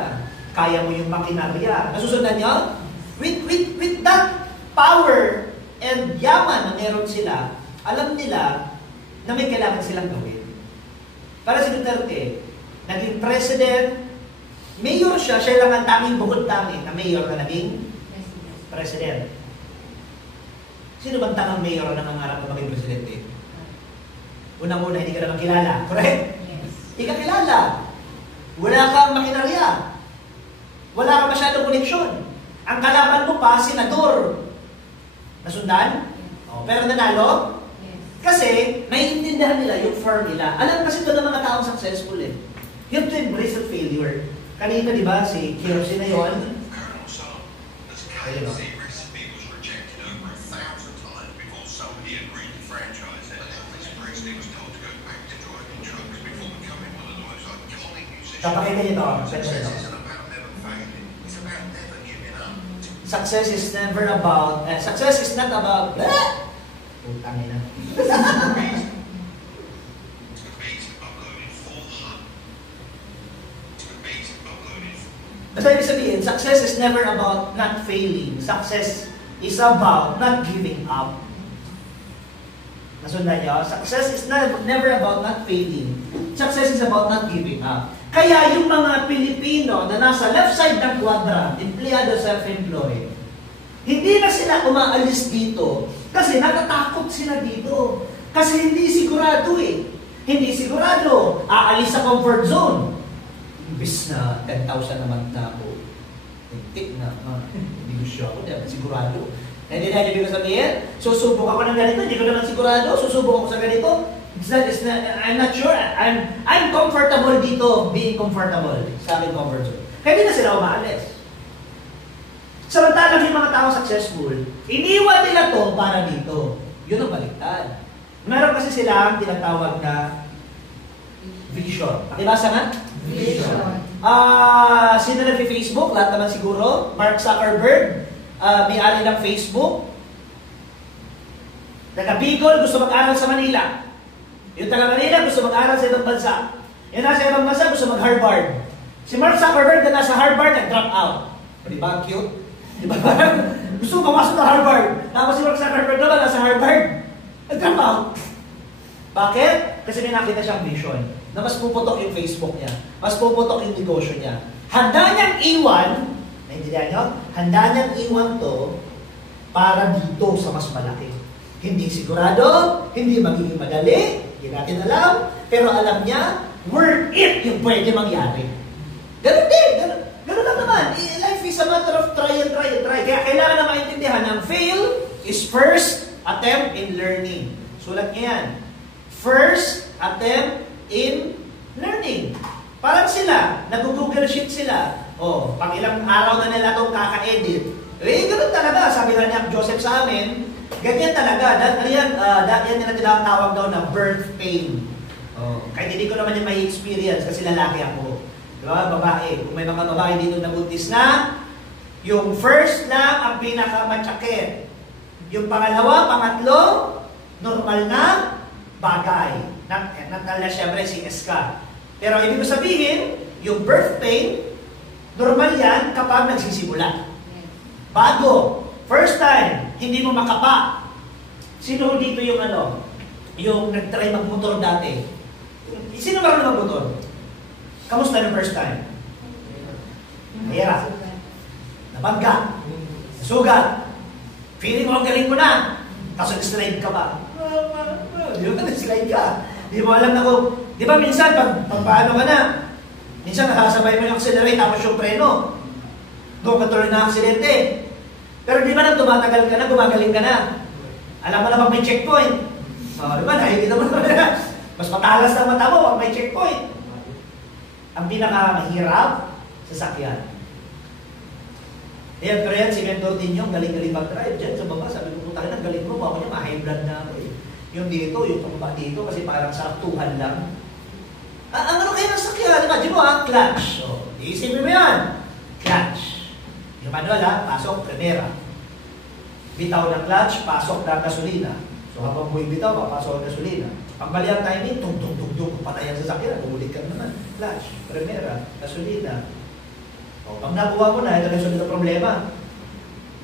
Kaya mo yung makinarya. Nasusundan niyo? With that power and yaman na meron sila, alam nila na may kailangan silang gawin. Para si Duterte, naging president, mayor siya lang ang tanging bukod tanging na mayor na naging president. Sino bang tangang mayor na nangangarap na maging presidente? Unang-una, hindi ka naman kilala. Correct? Yes. Hindi ka kilala. Wala kang makinarya. Wala kang masyadong koneksyon. Ang kalaban mo pa, senador. Nasundan? Oh, pero nanalo? Yes. Kasi, naiintindihan nila yung formula. Alam kasi ito ng mga taong successful eh. You have to embrace the failure. Kanina, di ba, si KFC na yun? Ayun o. Kapakita nyo ito. Success is never about, success is not about, putang ina. Basta ibig sabihin, success is never about not failing. Success is about not giving up. Nasundan nyo? Success is never about not failing. Success is about not giving up. Kaya yung mga Pilipino na nasa left side ng quadrant, empleyado, self-employed, hindi na sila umaalis dito kasi natatakot sila dito. Kasi hindi sigurado eh. Hindi sigurado. Aalis sa comfort zone. Imbis na 10,000 naman na ako. Tintik na. Hindi ko siya ako. Dahil sigurado. Hindi na ibig sabihin, susubok ako ng ganito, hindi ko naman sigurado, susubok ako sa ganito. I'm not sure. I'm comfortable dito, being comfortable sa aking comfort zone. Kaya hindi na sila umaalis. Samantalang yung mga tao successful, iniwan nila to para dito. Yun ang baliktad. Meron kasi sila ang tinatawag na vision. Pakibasa nga? Vision. Sino nag-Facebook? Lahat naman siguro. Mark Zuckerberg, may-ari ng Facebook. Taga-Bicol, gusto mag-aral sa Manila. Yung taga-Manila, gusto mag-aral sa ibang bansa. Yung nasa ibang bansa, gusto mag-Harvard. Si Mark Zuckerberg na nasa Harvard, nag-drop out. Di ba? Cute? Di ba? Gusto pumasok na Harvard. Tapos si Mark Zuckerberg naman nasa Harvard, nag-drop out. Bakit? Kasi may nakita siyang vision na mas puputok yung Facebook niya. Mas puputok yung negosyo niya. Handa niyang iwan, naintindihan niyo? Handa niyang iwan to para dito sa mas malaki. Hindi sigurado, hindi magiging madali, hindi natin alam, pero alam niya, worth it yung pwede mangyari. Ganun din, ganun lang naman. Life is a matter of try and try and try. Kaya kailangan na maintindihan ng fail is first attempt in learning. Sulat niya yan. First attempt in learning. Parang sila, nag-Google Sheet sila. O, pag ilang araw na nila itong kaka-edit. Eh, ganun talaga. Sabi nga niya Joseph sa amin, ganyan talaga. Yan nila tinatawag daw na birth pain. Oh, kahit hindi ko naman yung may experience kasi lalaki ako. Diba? Babae. Kung may mga babae dito na buntis na, yung first lang ang pinakamatsakit. Yung pangalawa, pangatlo, normal na bagay. Natala siyempre CS ka. Pero ibig ko sabihin, yung birth pain, normal yan kapag nagsisimula. Bago, first time, hindi mo makapa. Sino dito yung yung nag-try mag-motor dati? Sino marunong mag-motor? Kamusta yung first time? Mahirap. Nabangga. Sugat. Feeling mo ang galing mo na. Kaso slide ka ba? Di ba slide ka? Di mo alam na kung... Di ba minsan, pag paano ka na, minsan nakasabay mo yung accelerate tapos yung preno. Doon ka tuloy na aksidente. Pero di ba nang tumatagal ka na, gumagaling ka na? Alam mo na pag may checkpoint. Di ba? Nakikita mo na. Mas matalas na mata mo pag may checkpoint. Ang pinakamahirap, sasakyan. Pero yan, si mentor din yung galing-galing mag-drive. Diyan sa baba, sabi ko, putang ina, galing mo, ako niya, ma-high blood na ako eh. Yung dito, yung pababa dito, kasi parang saktuhan lang. Ang ano kayo ng sakyan? Imagine mo clutch. So, iisipin mo yan. Clutch. Yung manual pasok, primera. Bitaw ng clutch, pasok ng gasolina. So, habang buhay bitaw, papasok ng gasolina. Ang bali ang timing, tung-tung-tung-tung, patay ang sasakyan, umulit ka naman. Flash, primera, gasolina. O, pag nakuha mo na, ito na yung problema.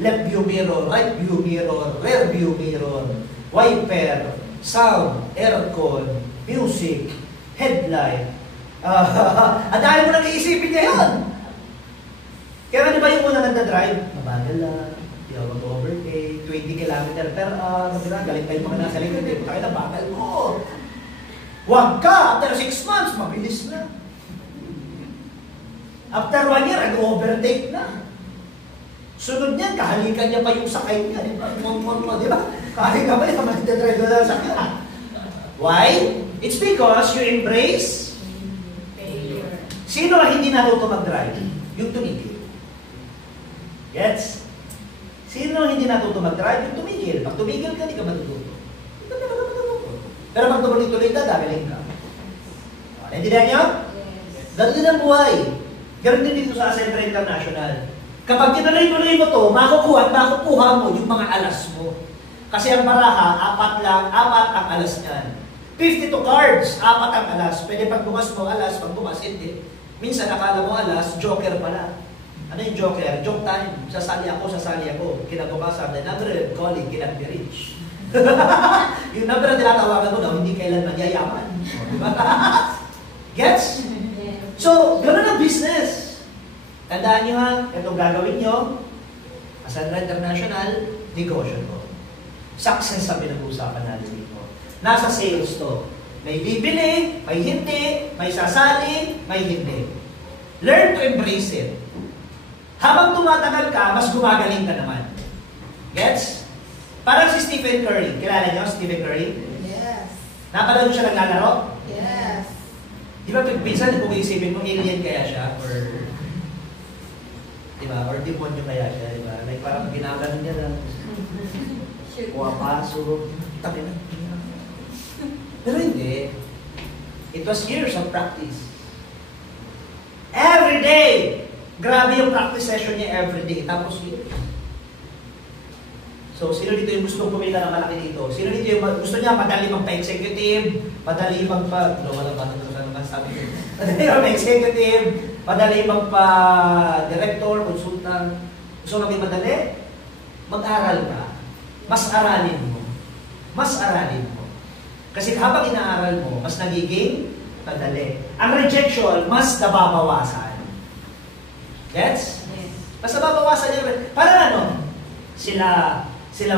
Left view mirror, right view mirror, rear view mirror, wiper, sound, aircon, music, headlight. Ang dahil mo nang iisipin niya yun. Kaya di ba yung una nagda-drive? Mabagal lang. Di ako mag-overtake, 20 km per hour, galing tayo mga nasa likod, tayo na bagal mo. Huwag ka, after 6 months, mabilis na. After 1 year, nag-overtake na. Sunod niyan, kahalikan niya pa yung sakay niya, di ba? Di ba? Kahalikan pa niya, magdadrive na sa sakyan. Why? It's because you embrace failure. Sino ang hindi natuto mag-drive? Yung tumigil. Gets? Sino ang hindi natuto mag-drive? Yung tumigil. Pag tumigil ka, hindi ka matututo. Hindi ka matututo. Pero pag tuloy-tuloy ka, dagaling ka. Naintindihan niyo? Yes. Ganun din ang buhay. Ganun din dito sa Ascendra International. Kapag tinuloy-tuloy mo to, makukuha at makukuha mo yung mga alas mo. Kasi ang baraha, 4 ang alas niyan. 52 cards, 4 ang alas. Pwede pag bukas mo alas, pag bukas hindi. Minsan akala mo alas, joker pala. Ano yung joker? Joke time. Sasali ako. Kinabukasan, the number of calling cannot be reached. Yung number na tinatawagan mo daw, hindi kailan nagyayaman. Diba? Gets? So, gano'n ang business. Tandaan nyo ha, itong gagawin nyo, Ascendra International, negosyo to. Success ang pinag-uusapan natin dito. Nasa sales to. May bibili, may hindi, may sasali, may hindi. Learn to embrace it. Habang tumatagal ka, mas gumagaling ka naman. Gets? Parang si Stephen Curry. Kilala niyo Stephen Curry? Yes. Napalaro siya naglalaro? Yes. Di ba, minsan kung isipin mo, alien kaya siya? Or, di ba? Or demonyo kaya siya? Di ba? Like parang ginaganon niya na. Puwapaso. Tabi na. Pero hindi. It was years of practice. Every day! Grabe yung practice session niya every day. Tapos years. So, sino dito yung gusto kumita ng malaki dito? Sino dito yung gusto niya madali magpa-executive, madali magpa... wala ba ito sa naman sabi ko? Madali magpa-executive, madali magpa-director, consultant. Gusto maging madali? Mag-aral ka. Mas aralin mo. Mas aralin mo. Kasi habang inaaral mo, mas nagiging madali. Ang rejection, mas nababawasan. Gets? Yes. Mas nababawasan niya. Parang ano? Sila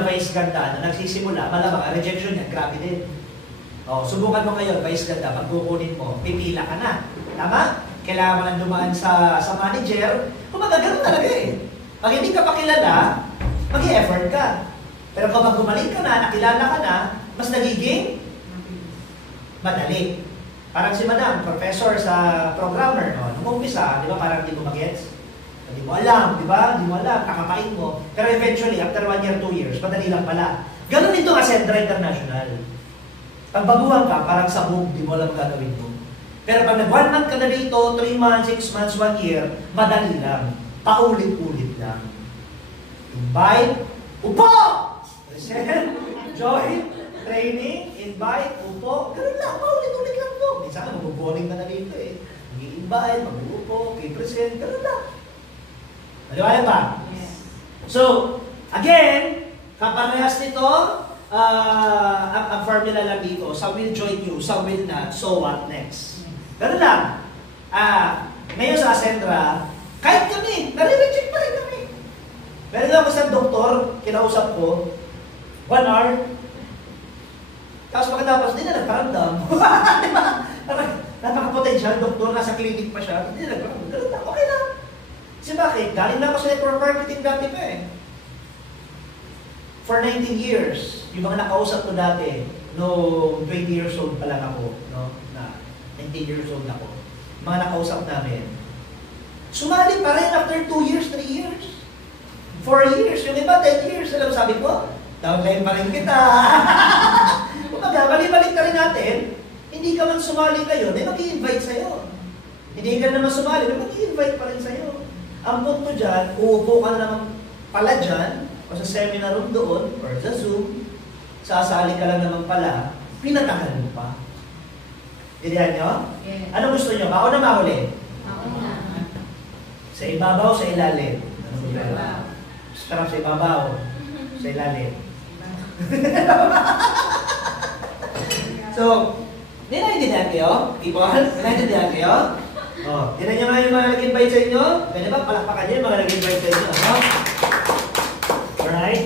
Vice Ganda na nagsisimula, malamang ang rejection niya, grabe din. O, subukan mo ngayon, Vice Ganda, pag kukunin mo, pipila ka na. Tama? Kailangan mo lang dumaan sa manager. Kung magagano talaga eh. Pag hindi ka pakilala, mag-i-effort ka. Pero kapag gumaling ka na, nakilala ka na, mas nagiging madali. Parang si Madam, professor sa programmer. O, nung umpisa, di ba parang hindi mo mag-gets? Hindi mo alam, di ba? Hindi mo alam, kakapain mo. Pero eventually, after 1 year, 2 years, madali lang pala. Ganun ito Ascendra International. Pag baguhan ka, parang sabog, di mo alam gagawin mo. Pero pag nag 1 month ka na dito, 3 months, 6 months, 1 year, madali lang. Paulit-ulit lang. Invite, upo! Present, join, training, invite, upo. Ganun lang, paulit-ulit lang to. Minsan, mag-boring ka na dito eh. Mag-invite, mag-upo, present, ganun lang. Maliwanag ba? Yes. So, again, kaparehas nito, ang formula lang dito, some will join you, some will not, so what next? Ganun lang. Ngayon sa Ascendra, kahit kami, nare-reject pa rin kami. Meron ako sa doktor, kinausap ko, 1 hour, tapos pagkatapos, hindi na nagparamdam. Diba? Napaka-potential, doktor, nasa clinic pa siya, hindi na nagparamdam. Ganun lang, okay lang. Kasi bakit? Galing na ako sa network marketing dati pa eh. For 19 years, yung mga nakausap ko dati, no 20 years old pa lang ako, no? Na 19 years old ako. Mga nakausap namin. Sumali pa rin after 2 years, 3 years. 4 years, yung iba 10 years. Alam sabi ko, downline pa rin kita. Kumbaga, balik-balik na rin natin, hindi ka man sumali kayo, may mag-i-invite sa'yo. Hindi ka naman sumali, may mag-i-invite pa rin sa'yo. Ang punto dyan, uupo ka na naman pala dyan, o sa seminar room doon, or sa Zoom, sasali ka lang naman pala, pinatagal mo pa. Dilihan nyo? Yes. Ano gusto nyo? Mauna mahuli? Mauna. Sa ibabaw, sa ilalim? Ano Sa ibabaw. Sarap sa ibabaw, sa ilalim. So, di naiintindihan kayo? People, naiintindihan kayo? Oh, tinan nyo nga yung mga nag-invite sa inyo. Pwede ba? Palakpakan nyo yung mga nag-invite sa inyo. No? Alright?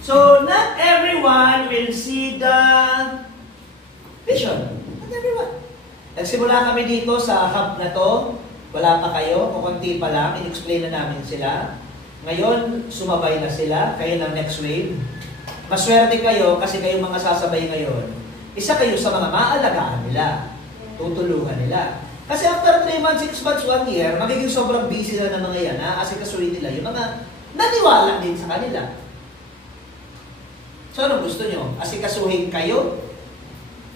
So, not everyone will see the vision. Not everyone. Nagsimula kami dito sa hub na to. Wala pa kayo. Kukunti pa lang. In-explain na namin sila. Ngayon, sumabay na sila. Kayo ng next wave. Maswerte kayo kasi kayong mga sasabay ngayon. Isa kayo sa mga maalagaan nila. Tutulungan nila. Kasi after 3 months, 6 months, 1 year, magiging sobrang busy na ng mga yan, asikasuhin nila yung mga naniwala din sa kanila. So, anong gusto nyo? Asikasuhin kayo?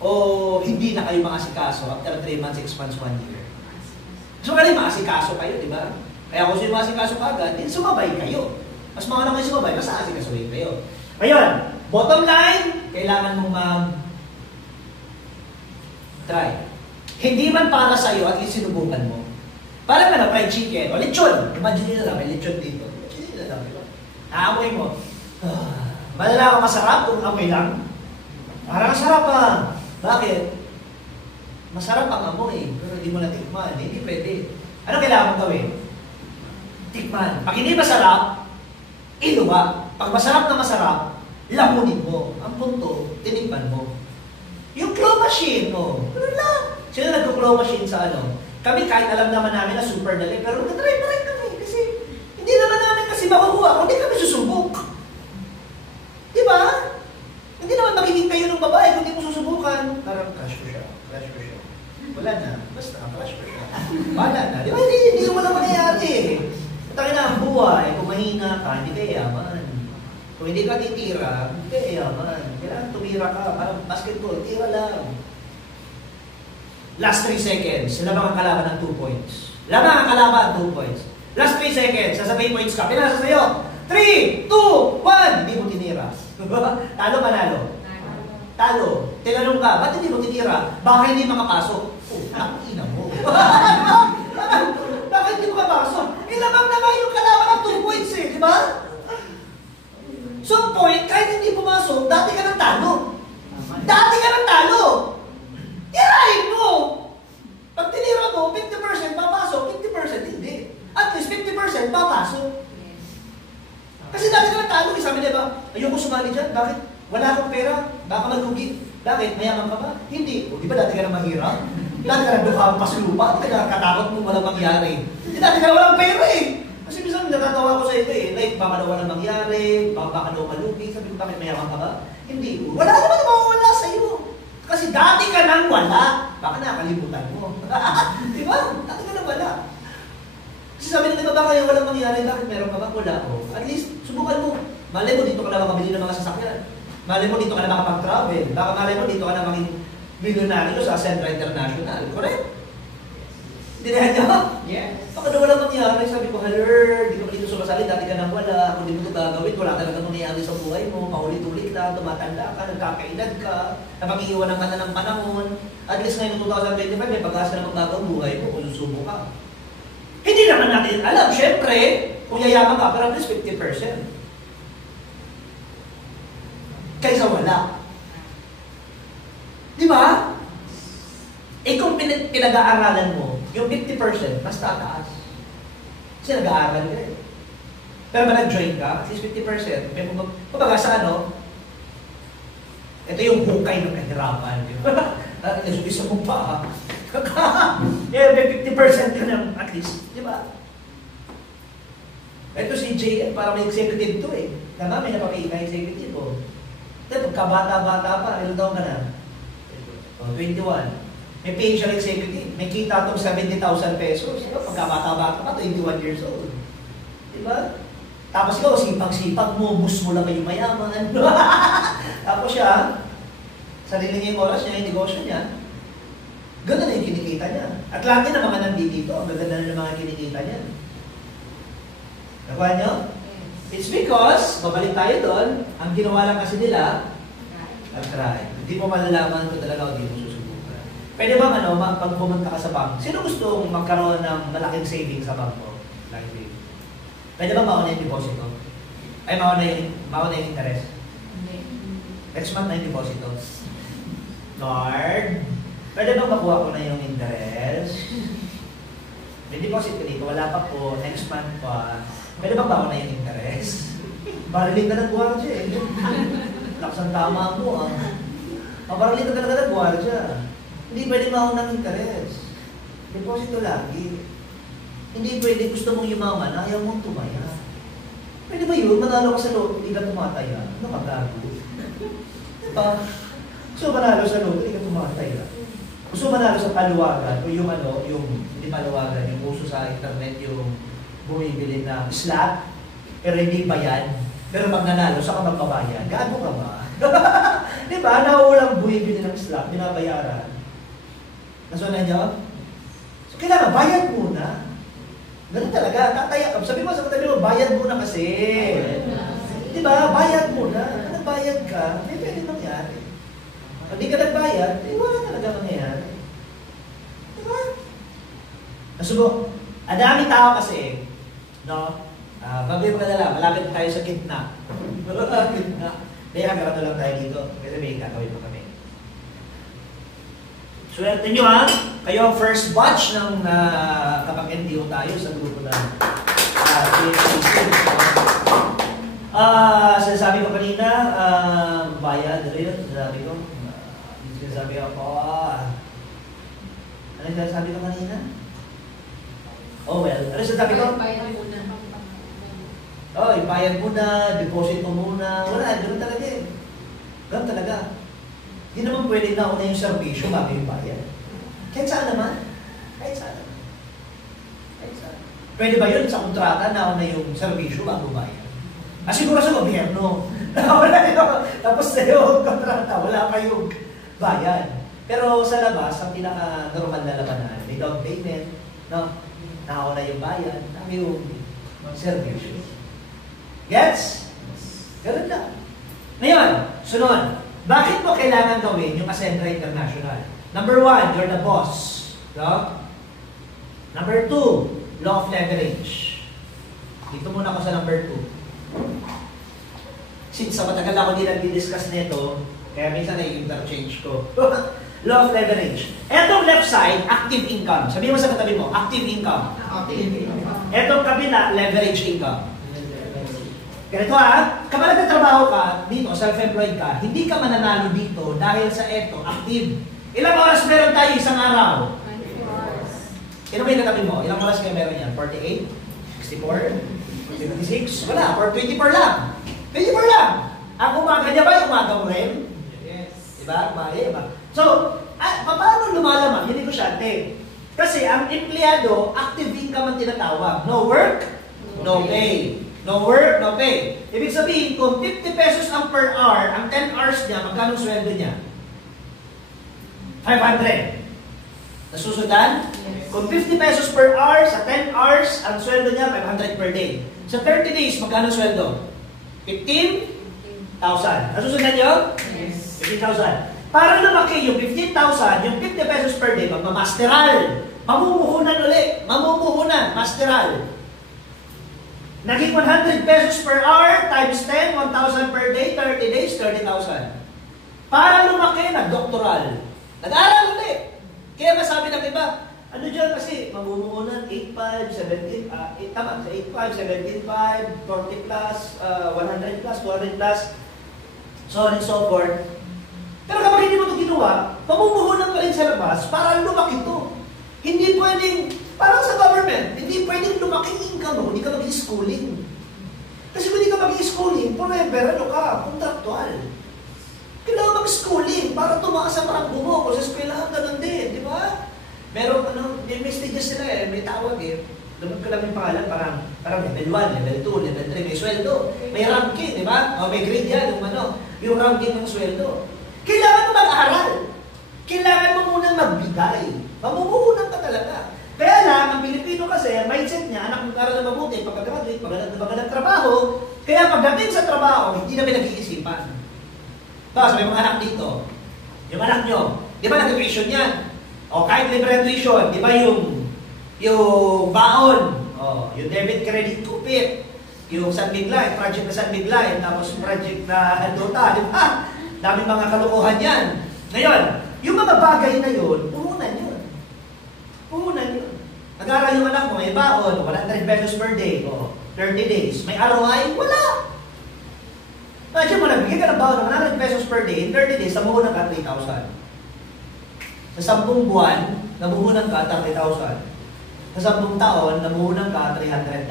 O hindi na kayo makasikaso after 3 months, 6 months, 1 year? So, kaya makasikaso kayo, di ba? Kaya kung sino makasikaso ka agad, din sumabay kayo. Mas mga naman sumabay, mas asikasuhin kayo. Ngayon, bottom line, kailangan mong try. Hindi man para sa'yo, at least sinubukan mo. Parang fried chicken, o lechon. Imagine nyo na lang, may lechon dito. Imagine nyo na lang. Naamoy mo. Malala ka masarap kung amoy lang. Parang masarap pa. Bakit? Masarap ang amoy, pero hindi mo natikman. Hindi pwede. Ano kailangan mong gawin? Tikman. Pag hindi masarap, iluwa. Pag masarap na masarap, lamunin mo. Ang punto, tinikman mo. Yung claw machine mo, ano lang. Sino nag-claw machine sa ano? Kami kahit alam naman namin na super dali, pero nag-try pa rin kami kasi hindi naman namin kasi makukuha kung hindi kami susubok. Di ba? Hindi naman magiging kayo ng babae kung hindi mo susubukan. Parang crush ko siya. Crush ko siya. Wala na. Basta, crush ko siya. Wala na. Di ba? Hindi mo naman nangyayari eh. Tayo na ang buhay. Kung mahina ka, hindi ka yaman. Kung hindi ka titira, hindi ka yaman. Kailangan tumira ka. Parang basketball, tira lang. Last 3 seconds, sila ba ang kalaban ng 2 points? Lamang ang kalaban, 2 points. Last 3 seconds, sasabihin points ka. Pinasa sa'yo. 3, 2, 1. Hindi mo tinira. Talo, panalo? Talo. Tinanong ka, ba't hindi mo tinira? Baka hindi makapasok. Oh, nakakina mo. Baka hindi mo makapasok. Lamang naman yung kalaban ng 2 points eh, di ba? So, point, kahit hindi pumasok, dati ka ng talo. Dati ka ng talo. Tirahin mo! Pag tinira mo, 50% papasok, 50% hindi. At least 50% papasok. Kasi dati ka natalo, sabi niya ba, ayoko sumali dyan, bakit? Wala akong pera, baka malugi. Bakit? Mayaman ka ba? Hindi. O, di ba dati ka na mahirap? Dati ka na dukhang paslupa, dati ka nakatakot mo walang mangyari. Di dati ka na walang pera eh. Kasi minsan natatawa ko sa ito eh, like baka daw walang mangyari, baka daw malugi, sabi ko bakit mayaman ka ba? Hindi. Wala naman na mawawala sa'yo. Kasi dati ka nang wala, baka nakalimutan mo. Di ba? Dati ka nang wala. Kasi sabi nila, baka yung walang mangyari, bakit meron ka ba? Wala ko. At least, subukan mo. Malay mo, dito ka na makabili ng mga sasakyan. Malay mo, dito ka na makapag-travel. Baka malay mo, dito ka na maging milyonaryo sa Ascendra International. Correct? Dinahan niyo? Yes. Baka na walang mangyari. Sabi ko, haler, di ka pa dito sumasali, dati ka nang wala. Kung di mo ito gagawin, wala talaga mangyayari sa buhay mo. Paulit-ulit lang, tumatanda ka, nagkakaedad ka, napag-iiwanan ka na ng panahon. At least ngayon 2025, may pag-asa na magbagong buhay mo kung susubo ka. Hindi naman natin alam. Siyempre, kung yayaman ka, pero at least 50%. Kaysa wala. Di ba? Eh kung pinag-aaralan mo, yung 50%, mas tataas. Kasi nag-aaral ka eh. Pero ba nag-join ka, at least 50%. May kumbaga sa ano, ito yung hukay ng kahirapan. Isa mo pa. May 50% ka na at least. Di ba? Ito si JN, para may executive to eh. Tama, may napakita executive oh. Ito, pagkabata-bata pa, ilang taon ka na? 21. May facial executive, may kita itong 70,000 pesos. Pagkabata-bata pa, 21 years old. Diba? Tapos ikaw, sipag-sipag mo, bus mo lang yung mayaman. Tapos siya, sarili niya yung oras niya, yung negosyo niya, ganda na yung kinikita niya. At lahat din ng mga nandito, ang ganda na ng mga kinikita niya. Nakuha niyo? It's because, babalik tayo doon, ang ginawa lang kasi nila, try. Hindi mo malalaman kung talaga hindi mo susubukan. Pwede ba pag pumunta ka sa bank, sino gustong magkaroon ng malaking savings sa bangko? Pwede ba mauna yung deposito? Ay, mauna yung interest? Next month na yung deposito. Lord, pwede ba makuha ko na yung interest? May deposit ko dito, wala pa po, next month pa. Pwede ba mauna yung interest? Bariling ka ng gwardiya eh. Laksang tama mo ah. Mabariling ka talaga ng gwardiya. Hindi pwede mauna ng interest. Deposito lagi. Hindi pwede gusto mong yumaman, ayaw mong tumaya. Pwede ba yun? Manalo ka sa loob, hindi ka tumataya. Ano ka gago? Diba? Gusto manalo sa loob, hindi ka tumataya. Gusto manalo sa paluwagan, o yung hindi paluwagan, yung uso sa internet, yung bumibili ng slot, pero hindi bayad. Pero pag nanalo, saka magbabayad. Gago ka ba? Diba? Nauulang bumibili ng slot, binabayaran. Nasunan nyo? So, kailangan, bayad muna. Ganun talaga, tataya ka. Sabi mo sa katabi mo, bayad muna kasi. Diba? Bayad muna. Kung nagbayad ka, may pwede mangyari. Pag di ka nagbayad, wala talaga mangyayari. Diba? Nasubo, ang daming tao kasi, no? Bago yung kadala, malapit tayo sa gitna. Gitna. Kaya hanggang lang tayo dito. Kasi may kakawin mo kami. Swerte nyo ha, kayo ang first batch ng kapag NDO tayo sa grupo na sinasabi ko kanina, bayad rin, sinasabi ko, ano sinasabi ko kanina? Oh well, ano sinasabi ko? Oh, ibayad muna, deposit mo muna, wala, ganoon talaga eh. Ganoon talaga. Hindi naman pwede na una yung servisyo bago yung bayad. Kahit saan naman. Kahit saan naman. Kahit saan. Pwede ba yun sa kontrata na una yung servisyo bago bayad? Siguro sa gobyerno. Wala yun. Tapos na yung kontrata, wala pa yung bayad. Pero sa labas, ang pinaka-normal na labanan, may down payment, no? Nauna yung bayad, namin yung servisyo. Gets? Ganun lang. Ngayon, sunod. Bakit mo kailangan gawin yung Ascendra International? Number 1, you're the boss. No? Number 2, law of leverage. Dito muna ako sa number 2. Since sa matagal ako din nag-discuss nito, kaya minsan na-interchange ko. Law of leverage. Etong left side, active income. Sabihin mo sa katabi mo, active income. Active income. Etong kabila, leverage income. Ganito kapag nagtatrabaho ka dito, self-employed ka, hindi ka mananalo dito dahil sa eto, active. Ilang oras meron tayo isang araw? 24 hours. Sino ba yung katabi mo? Ilang oras kayo meron yan? 48? 64? 56? Wala, or 24 lang. 24 lang. Ang umaga niya ba yung umaga mo rin? Yes. Diba? Diba? So, paano lumalaman? Yung negosyante. Kasi ang empleyado, active income ang tinatawag. No work, no pay. No work, no pay. Ibig sabihin, kung 50 pesos ang per hour, ang 10 hours niya, magkano sweldo niya? 500. Nasusundan? Yes. Kung 50 pesos per hour, sa 10 hours, ang sweldo niya, 500 per day. Sa 30 days, magkano sweldo? 15,000. Nasusundan niyo? Yes. 15,000. Para lumaki yung 15,000, yung 50 pesos per day, magmamasteral. Mamumuhunan ulit. Mamumuhunan. Masteral. Naging 100 pesos per hour, times 10, 1,000 per day, 30 days, 30,000. Para lumaki, nag-doctoral. Nag-aral ulit. Kaya masabi ng iba, ano dyan kasi, mamumuhunan, 8,500, 17, 8,500, 17,500, 40 plus, 100 plus, 200 plus, so on and so forth. Pero kapag hindi mo ito ginawa, mamumuhunan ka rin sa labas para lumaki ito. Hindi pwedeng, parang sa government, hindi pwedeng lumaki income mo, hindi ka mag-schooling. Kasi kung hindi ka mag-schooling, forever, ano ka, contractual. Kailangan mag-schooling para tumaas ang ranggo mo. Kung sa eskwelahan, ganun din, di ba? Meron, may stages sila may tawag Lumag ko lang yung pangalan, parang level 1, level 2, level 3, may sweldo. May ranking, di ba? O may grade yan, yung ranking ng sweldo. Kailangan mo mag-aaral. Kailangan mo munang magbigay. Mamumuhunan ka talaga. Kaya lang, ang Pilipino kasi, mindset niya, anak mag-aaral na mabuti, pagka-graduate, magalang trabaho, kaya pagdating sa trabaho, hindi na pinag-iisipan. Baka may mga anak dito, yung anak nyo, di ba nag-tuition yan? O kahit libre tuition, di ba yung baon, yung debit credit kupit, yung San Miguel, project na San Miguel, tapos project na Dota, di ba? Daming mga kalukuhan yan. Ngayon, yung mga bagay na yun, puhunan yun. Puhunan yun. Nag-aaral yung anak mo, may baon, 100 pesos per day, 30 days. May ROI? Wala. Imagine mo, nagbigay ka ng baon ng 100 pesos per day, in 30 days, namuhunan ka 3,000. Sa 10 buwan, namuhunan ka 30,000. Sa 10 taon, namuhunan ka 300,000.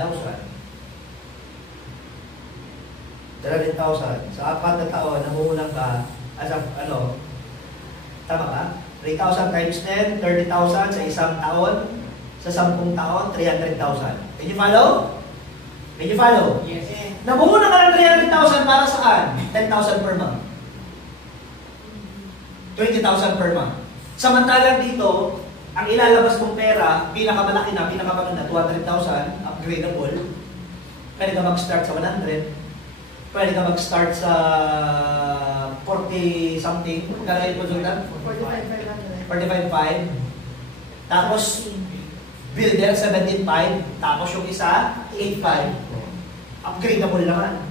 300,000. Sa 4 na taon, namuhunan ka, tama ba? 3,000 times 10, 30,000 sa isang taon. Sa 10 taon, 300,000. Can you follow? Can you follow? Yes. Namuhunan ka ng 300,000 para saan? 10,000 per month. 20,000 per month. Samantalang dito, ang ilalabas mong pera, pinakamalaki na, pinakamaganda, 200,000, upgradable. Pwede ka mag-start sa 100. Pwede ka mag-start sa 40 something. Kaya yung konsultan? 45,500. Tapos, builder 17,500. Tapos yung isa, 8,500. Upgradable naman.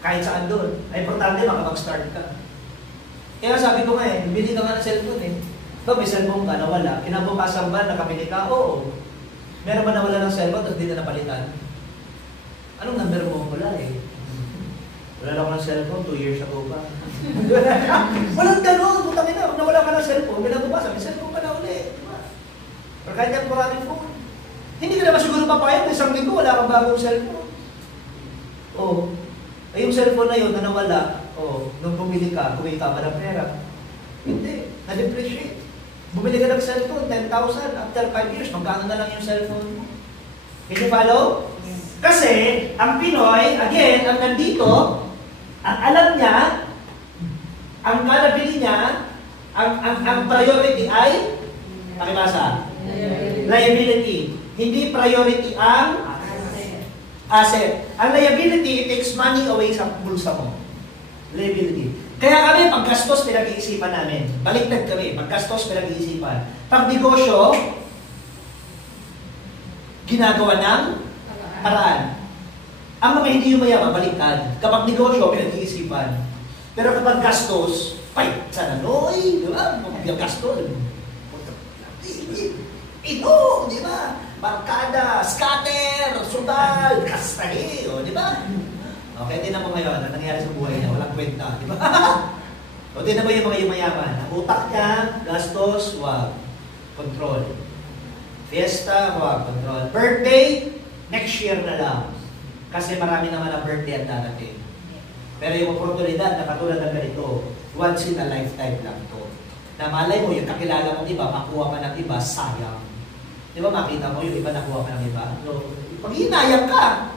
Kahit saan doon. Ay, importante, makapag-start ka. Kaya sabi ko nga bili ka nga ng cellphone So, may cellphone ka, nawala. Kinabukasan ba, nakabili ka? Oo. Meron ba nawala ng cellphone, tapos di na napalitan? Anong number mo? Wala Wala na ako ng cellphone, 2 years ago pa. Walang gano'n, putang ina. Nawala ka ng cellphone, kinabukasan, may cellphone ka na ulit. Diba? Pero kahit yung maraming phone. Hindi ka naman siguro papayag, isang linggo, wala kang bagong cellphone. Ay yung cellphone na yun na nawala, nung bumili ka, kumita ka ng pera. Hindi, na-depreciate. Bumili ka ng cellphone, 10,000, after 5 years, magkano na lang yung cellphone mo? Can you follow? Yes. Kasi, ang Pinoy, again, ang nandito, ang alam niya, ang kalabili niya, ang priority ay, pakibasa, liability. Hindi priority ang asset. Ang liability, it takes money away sa bulsa mo. Liability. Kaya kami, paggastos, pinag-iisipan namin. Baliktad kami, paggastos, pinag-iisipan. Pag negosyo, ginagawa ng paraan. Ang mga hindi yumayaman, baliktad. Kapag negosyo, pinag-iisipan. Pero kapag gastos, sana di ba? Gastos. Ito, di ba? Barkada, scatter, sugal, kastahe, di ba? Okay, tinan mo ngayon, ang nangyari sa buhay niya, walang kwenta, di ba? O tinan mo yung mga yumayaman, ang utak niya, gastos, wag. Control. Fiesta, wag. Control. Birthday, next year na lang. Kasi marami naman ang birthday at darating. Pero yung oportunidad na katulad ng ganito, once in a lifetime lang to. Na malay mo, yung kakilala mong iba, makuha ka ng iba, sayang. Di ba makita mo yung iba nakuha ka ng iba? So, pag-hinayang ka.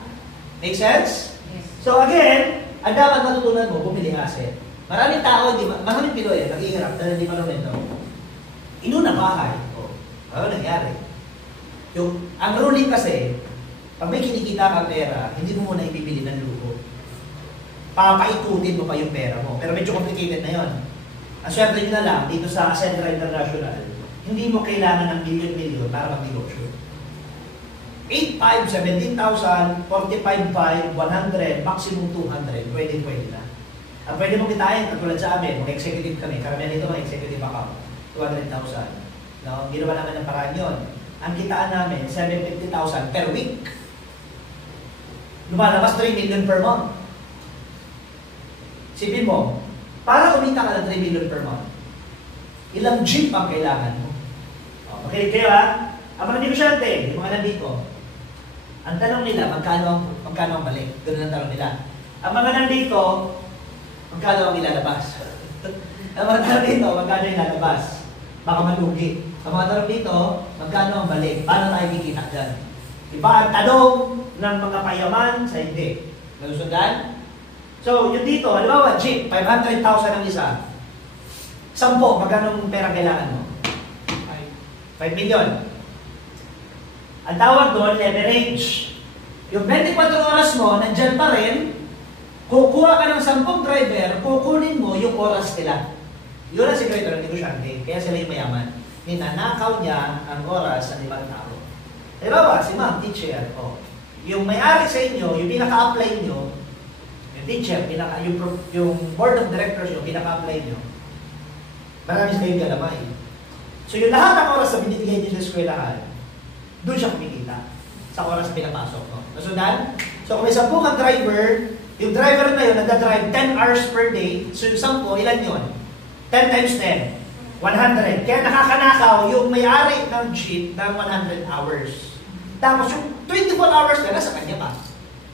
Make sense? Yes. So again, ang dapat matutunan mo, bumili asset. Maraming tao, maraming Pinoy, naghihirap dahil hindi marunong ito. Inuna bahay. Ano nangyari? Ang ruling kasi, pag may kinikita kang pera, hindi mo muna ibibili ng luho. Papaikutin mo pa yung pera mo. Pero medyo complicated na yon. Ang swerte nyo na lang, dito sa Ascendra International, hindi mo kailangan ng milyon-milyon para mag-negosyo. 8,500, 17,000, 45,500, 100, maximum 200, pwede na. Ang pwede mong kitain, katulad sa amin, mga executive kami, karamihan dito mga executive account, 200,000. No? Ginawa naman ng paraan yun. Ang kitaan namin, 750,000 per week. Lumalabas 3 million per month. Sipin mo, para kumita ka ng 3 million per month, ilang jeep ang kailangan mo? Okay, kaya, ang mga negosyante, yung mga nandito, ang tanong nila, magkano ang balik? Doon ang tanong nila. Ang mga nandito, magkano ang ilalabas? Ang mga tanong dito, magkano ang ilalabas? Baka malugi. Ang mga tanong dito, magkano ang balik? Paano tayo kikita dyan? Iba ang tanong ng mga payaman sa hindi. Nalusundan? So, yun dito, halimbawa, jeep, 500,000 ang isa. 10, magkano ang pera kailangan mo? 5 million. Ang tawag doon, leverage. Yung 24 oras mo, nandyan pa rin, kukuha ka ng 10 driver, kukunin mo yung oras nila. Yun ang sikreto ng negosyante, kaya sila yung mayaman. Ninanakaw niya ang oras ng ibang tao. Eh ba, si ma'am, teacher, yung may-ari sa inyo, yung pinaka-apply nyo, yung teacher, yung board of directors yung pinaka-apply nyo, marami sa kayong galamay. So yung lahat ng oras na binibigay niyo sa eskwelahan, doon siya kumikita sa oras na pinapasok. No? Nasundan? So kung may 10 kang driver, yung driver na yun nagdadrive 10 hours per day, so yung 10, ilan yun? 10 times 10, 100. Kaya nakakanakaw yung may-ari ng jeep ng 100 hours. Tapos yung 24 hours na nasa kanya pa.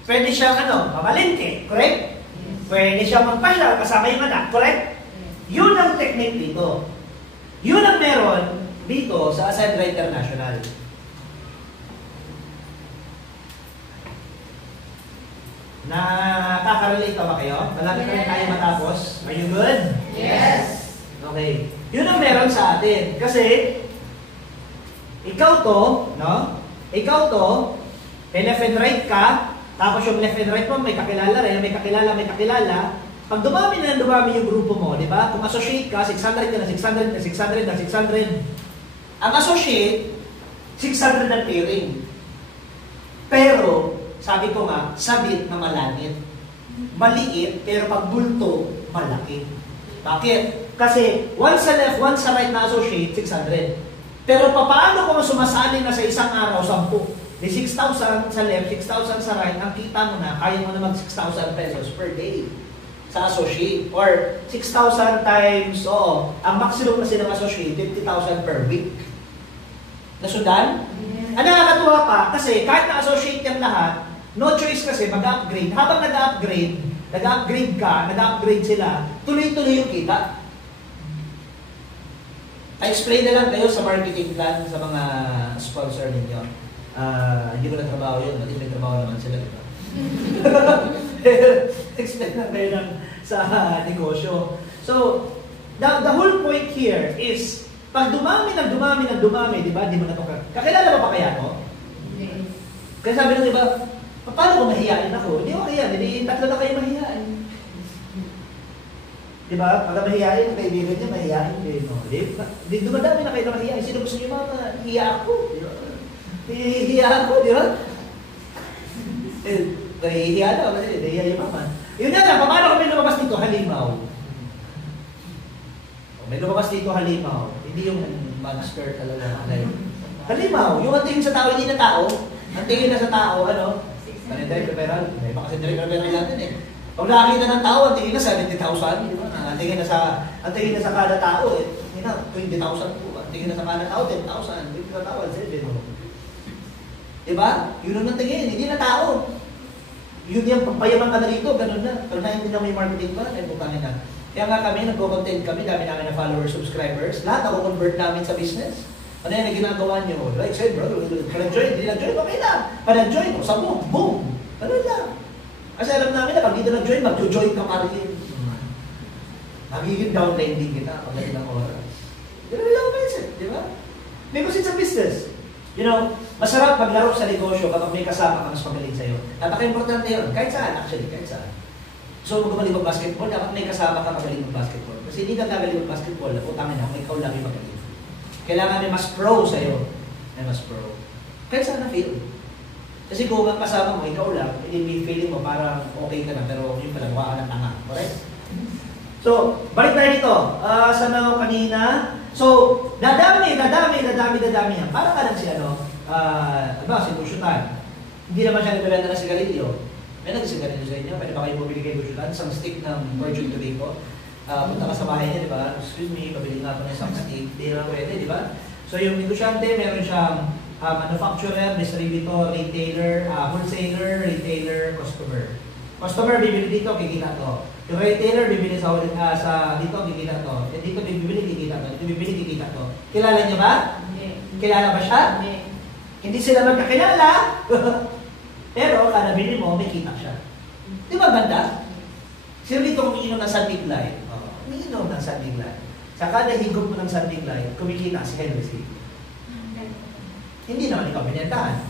Pwede siyang mamalingke, correct? Yes. Pwede siyang magpasyal kasama yung anak, correct? Yes. Yun ang technique dito. Yun ang meron dito sa Ascendra International. Nakaka-relate pa ba kayo? Malapit na rin tayo matapos. Are you good? Yes. Okay. Yun ang meron sa atin. Kasi, ikaw to, no? Ikaw to, may left and right ka, tapos yung left and right mo, may kakilala rin, may kakilala. Pag dumami yung grupo mo, di ba? Kung associate ka, 600 ka na, 600 na, 600 na, 600. Ang associate, 600 na pairing. Pero, sabi ko nga, sabit na malangit. Maliit, pero pag bulto, malaki. Bakit? Kasi, one sa left, one sa right na associate, 600. Pero paano kung sumasali na sa isang araw, 10? May 6,000 sa left, 6,000 sa right, ang kita mo na, kaya mo na mag 6,000 pesos per day sa associate. Or 6,000 times, ang maximum kasi ng associate, 50,000 per week. Nasundan? Ang nakakatuwa pa, kasi kahit na-associate yung lahat, no choice kasi mag-upgrade. Habang nag-upgrade ka, nag-upgrade sila, tuloy-tuloy yung kita. I-explain na lang kayo sa marketing plan sa mga sponsor ninyo. Hindi ko na trabaho yun, at may trabaho naman sila. Diba? Explain lang kayo sa negosyo. So, the whole point here is, pag dumami, di ba? Di mo na ito kakilala mo pa kaya ako? Yes. Kaya sabi nung iba, paano kung mahihain ako? Hindi ako mahihain, hindi tatlo na kayo mahihain. Di ba? Pagka mahihain, kaibigan niya, mahihain din. Di dumadami na kayo na mahihain. Sino gusto niyo mama? Hiya ako. Di ba? Hiya ako, di ba? Nahihiya na, kasi nahihiya yung mama. Yun na lang, paano kung may lumabas dito? Halimaw. May lumabas dito, halimaw. Hindi yung monster talaga. Halimaw, yung ang tingin sa tao, hindi na tao. Ang tingin na sa tao, direct referral. May baka kasi direct referral natin eh. Pag nakakita ng tao, ang tingin na 70,000. Di ba? Ang tingin na sa kada tao, 20,000 po. Ang tingin na sa kada tao, 10,000. Ang tingin na sa tao, 7,000. Di ba? Yun ang tingin, hindi na tao. Yun yung pagpayaman ka na rito, ganun na. Pero hindi na may marketing pa, ay putangin na. Kaya nga kami, nagko-content kami, dami namin na followers, subscribers. Lahat ako convert namin sa business. Ano yan ang ginagawa nyo? Like I said, bro, pa-join, hindi nag-join, okay lang. Pa-join, sabong, boom. Ano lang. Kasi alam namin na pag dito nag-join, mag-join ka pa rin. Magiging downline din kita pag ng oras. Ganun lang ang mindset, di ba? Because it's a business. You know, masarap maglaro sa negosyo kapag may kasama ka mas magaling sa'yo. Napaka-importante yun. Kahit saan, actually, kahit saan. So, kung magaling mag-basketball, dapat may kasama ka magaling mag-basketball. Kasi hindi ka gagaling mag-basketball, utangin na, may ikaw lang yung magaling. Kailangan may mas pro sa'yo. May mas pro. Kahit saan na feel. Kasi kung ang kasama mo, ikaw lang, hindi may feeling mo parang okay ka na, pero yung pala, mukha ka ng tanga. Correct? So, balik tayo dito. Saan na ako kanina? So, dadami yan. Parang ka lang si si Bushutan. Hindi naman siya nagpapenda na sigarilyo. May nagsigarilyo sa inyo. Pwede ba kayo bumili kay Bushutan? Isang stick ng Virgin Tobacco. Punta ka sa bahay niya, di ba? Excuse me, pabili nga ako ng isang stick. Hindi naman pwede, di ba? So, yung negosyante, meron siyang manufacturer, distributor, retailer, wholesaler, retailer, customer. Customer, bibili dito, kikita to. Yung retailer, bibili sa dito, kikita to. Yung dito, bibili, kikita to. Dito, bibili, kikita to. Kilala niyo ba? Hindi. Kilala ba siya? Hindi. Hindi sila magkakilala. Pero, kada bili mo, may kita siya. Di ba ganda? Sino dito kumiinom ng Sunday Light? Umiinom ng Sunday Light. Sa kada higop mo ng Sunday Light, kumikita si Henry C. Hindi naman ikaw binentahan.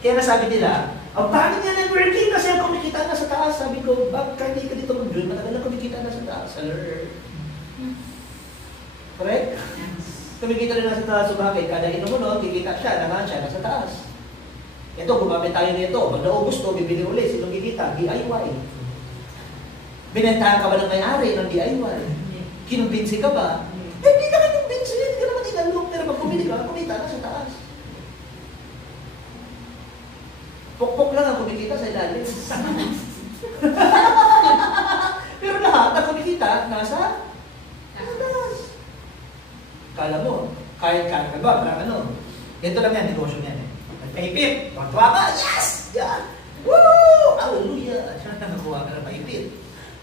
Kaya nasabi nila, ang bakit niya networking kasi ang kumikita na sa taas. Sabi ko, bakit hindi ka dito mag-join? Matagal na kumikita na sa taas. Alert. Correct? Kumikita rin na sa taas. So bakit? Kada inom mo nun, kikita siya, naman siya nasa taas. Ito, gumamit tayo nito. Pag naubos to, bibili ulit. Sinong kikita? DIY. Binentahan ka ba ng may-ari ng DIY? Kinumbinsi ka ba? Hindi ka kinumbinsi. Hindi ka naman inalok. Pero pag bumili ka, kumita na sa taas. Pokpok lang ang kumikita sa ilalim. Pero lahat ang kumikita nasa taas. Kala mo, kahit ka ba, parang ito lang yan, negosyo niyan eh. Nagpaipit, tuwa ka, yes! Yan! Woo! Hallelujah! Siya nakakuha ka ng paipit.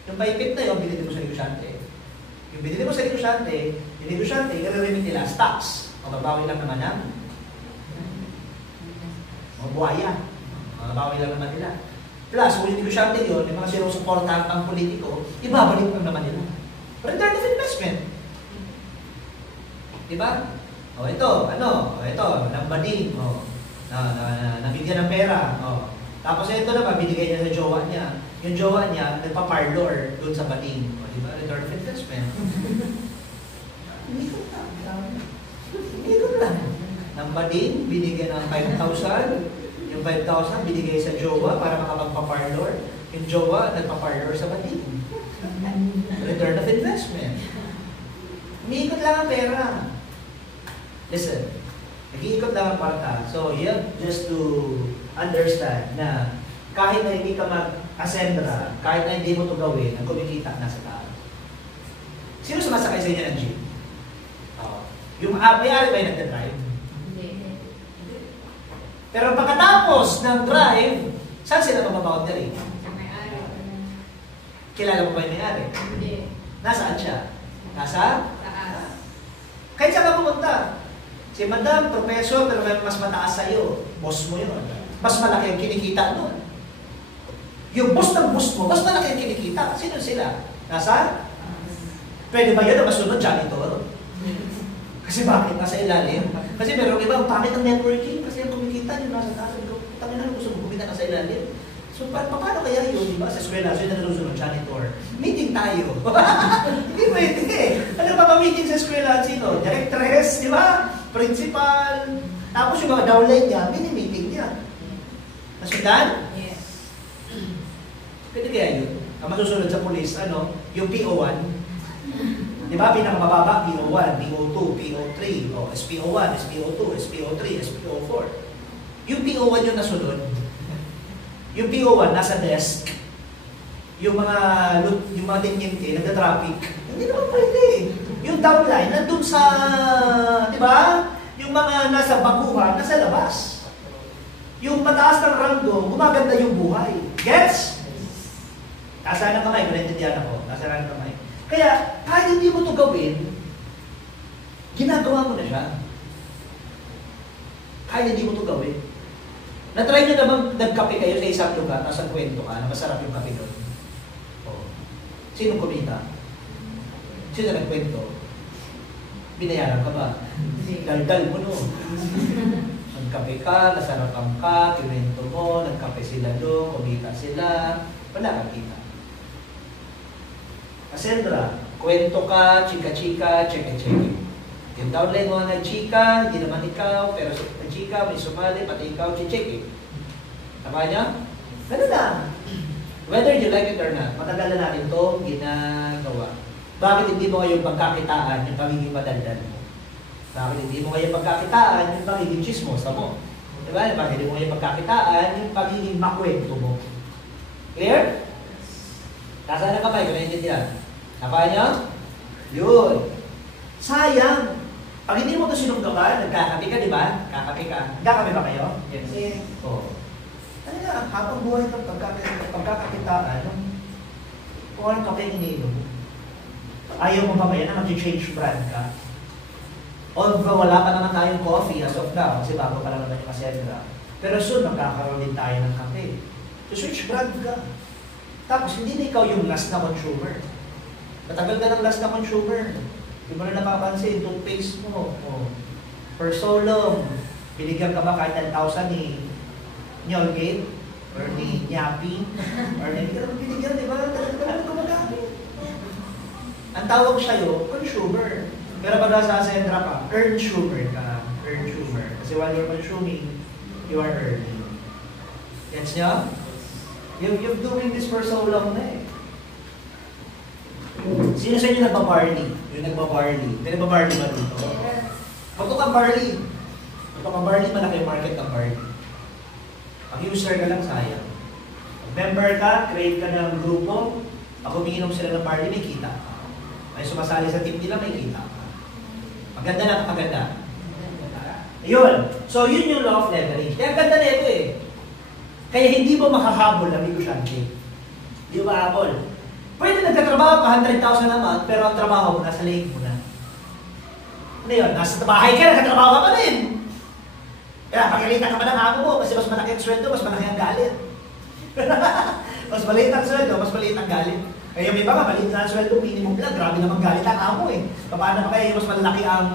Yung paipit na yun, binili mo sa negosyante. Yung binili mo sa negosyante, yung negosyante, i-remit nila stocks. O babawi lang naman ng mga buhaya. Mabawi lang naman nila. Plus, kung yung negosyante yun, yung mga sinusuportahan pang politiko, ibabalik lang naman nila. Return of investment. Diba? O ito, nambading, nabigyan ng pera. Tapos ito naman, binigay niya sa jowa niya. Yung jowa niya, nagpa-parlor doon sa bading. O diba? Return of investment. Hindi ko lang. Nambading, binigyan ng 5,000. Yung 5,000 binigay sa jowa para makapagpa-parlor. Yung jowa, nagpa-parlor sa bading. Return of investment. Umiikot lang ang pera. Listen, nag-iikot lang ang parta. So, you have just to understand na kahit na hindi ka mag-ascendra, kahit na hindi mo ito gawin, ang kumikita na sa taas. Sino sumasakay sa inyo ng jeep? Yung may-ari ba yung nagdadrive? Pero pagkatapos ng drive, saan sila mag-boundary? Kilala mo ba yung may-ari? Hindi. Nasaan siya? Nasa? Taas. Kahit saan ka pumunta. Si madam, professor, pero may mas mataas sa'yo. Boss mo yun. Mas malaki ang kinikita nun. Yung boss ng boss mo, mas malaki ang kinikita. Sino sila? Nasa? Pwede ba yun na masunod janitor? Kasi bakit? Nasa ilalim? Kasi meron iba, ang pangit ang networking. Kasi ang kumikita yun nasa taas. Sabi ko, tangin na, gusto mo kumita nasa ilalim. So, paano kaya yun, di ba? Sa eskwela, so yun na nalusunod, janitor. Meeting tayo. Hindi pwede. Ano pa pa-meeting sa eskwela? Sino? Directress, di ba? Principal. Tapos yung mga downline niya, mini-meeting niya. Nasundan? Yes. Pwede kaya yun? Ang masusunod sa police, yung PO1. Di ba? Pinakamababa, PO1, PO2, PO3, SPO1, SPO2, SPO3, SPO4. Yung PO1 yung nasunod. Yung PO1 nasa desk. Yung mga linyente, nagda-traffic. Hindi naman pwede. Yung downline, nandun sa, di ba? Yung mga nasa baguhan, nasa labas. Yung mataas ng ranggo, gumaganda yung buhay. Gets? Taasaan ng kamay, naintindihan ako. Taasaan ng kamay. Kaya, kahit hindi mo ito gawin, ginagawa mo na siya. Kahit hindi mo ito gawin. Na-try nyo namang nagkape kayo sa isang lugar, tapos ang kwento ka, na masarap yung kape doon. Sino kumita? Sino nagkwento? Binayaran ka ba? Daldal mo no. Nagkape ka, nasarapan ka, kinento mo, nagkape sila doon, kumita sila, wala kang kita. Asendra, kwento ka, chika-chika, cheke-cheke. Yung downline mo nag-chika, hindi naman ikaw, pero nag-chika, may sumali, pati ikaw, chicheke. Tama niya? Ganun lang. Whether you like it or not, matagal na natin ito ginagawa. Bakit hindi mo ngayong pagkakitaan yung pagiging madaldal mo? Bakit hindi mo ngayong pagkakitaan yung pagiging chismosa mo? Diba? Bakit hindi mo ngayong pagkakitaan yung pagiging makwento mo? Clear? Nasaan na kamay? Kung naiintindihan? Napa niya? Yun. Sayang. Pag hindi mo ito sinunggaban, nagkakapi ka, di ba? Kakapi ka. Nagkakapi ba kayo? Yes. Oo. Ano nga, habang buhay itong pagkakakitaan, kung anong kape yung iniinom mo, ayaw mo ba yan na mag-change brand ka? Although wala pa naman tayong coffee as of now, kasi bago pa lang naman yung Asendra. Pero soon, magkakaroon din tayo ng kape. So switch brand ka. Tapos hindi na ikaw yung last na consumer. Matagal ka ng last na consumer. Hindi mo na napapansin, toothpaste mo. Oh. For so long, binigyan ka ba kahit 10,000 ni Nyolgate? Or ni Nyapi? Or hindi ka naman binigyan, di ba? Talagang ka naman gumagamit. Ang tawag sa'yo, consumer. Pero pag nasa Asendra ka, earn sugar ka. Earn sugar. Kasi while you're consuming, you are earning. Gets nyo? You've doing this for so long na eh. Sino sa inyo nagbabarley? Yung nagbabarley. Hindi nagbabarley ba dito? Magto kang barley. Magto kang barley, malaki yung market ng barley. Pag user ka lang, sayang. Pag member ka, create ka ng grupo, pag umiinom sila ng barley, may kita ka. May sumasali sa team nila, may kita ka. Maganda lang, maganda. Ayun. So, yun yung law of leverage. Kaya ganda na ito eh. Kaya hindi mo makahabol ang negosyante. Hindi mo makahabol. Pwede nagtatrabaho ka 100,000 a month, pero ang trabaho mo nasa lake mo na. Ano yun? Nasa bahay ka, nagtatrabaho ka pa rin. Kaya pagkalitan ka pa ng amo mo, kasi mas malaki ang sweldo, mas malaki ang galit. Mas maliit ang sweldo, mas maliit ang galit. Kaya yung iba ka, maliit na ang sweldo, minimum lang, grabe naman galit ang amo eh. Paano pa kaya mas malaki ang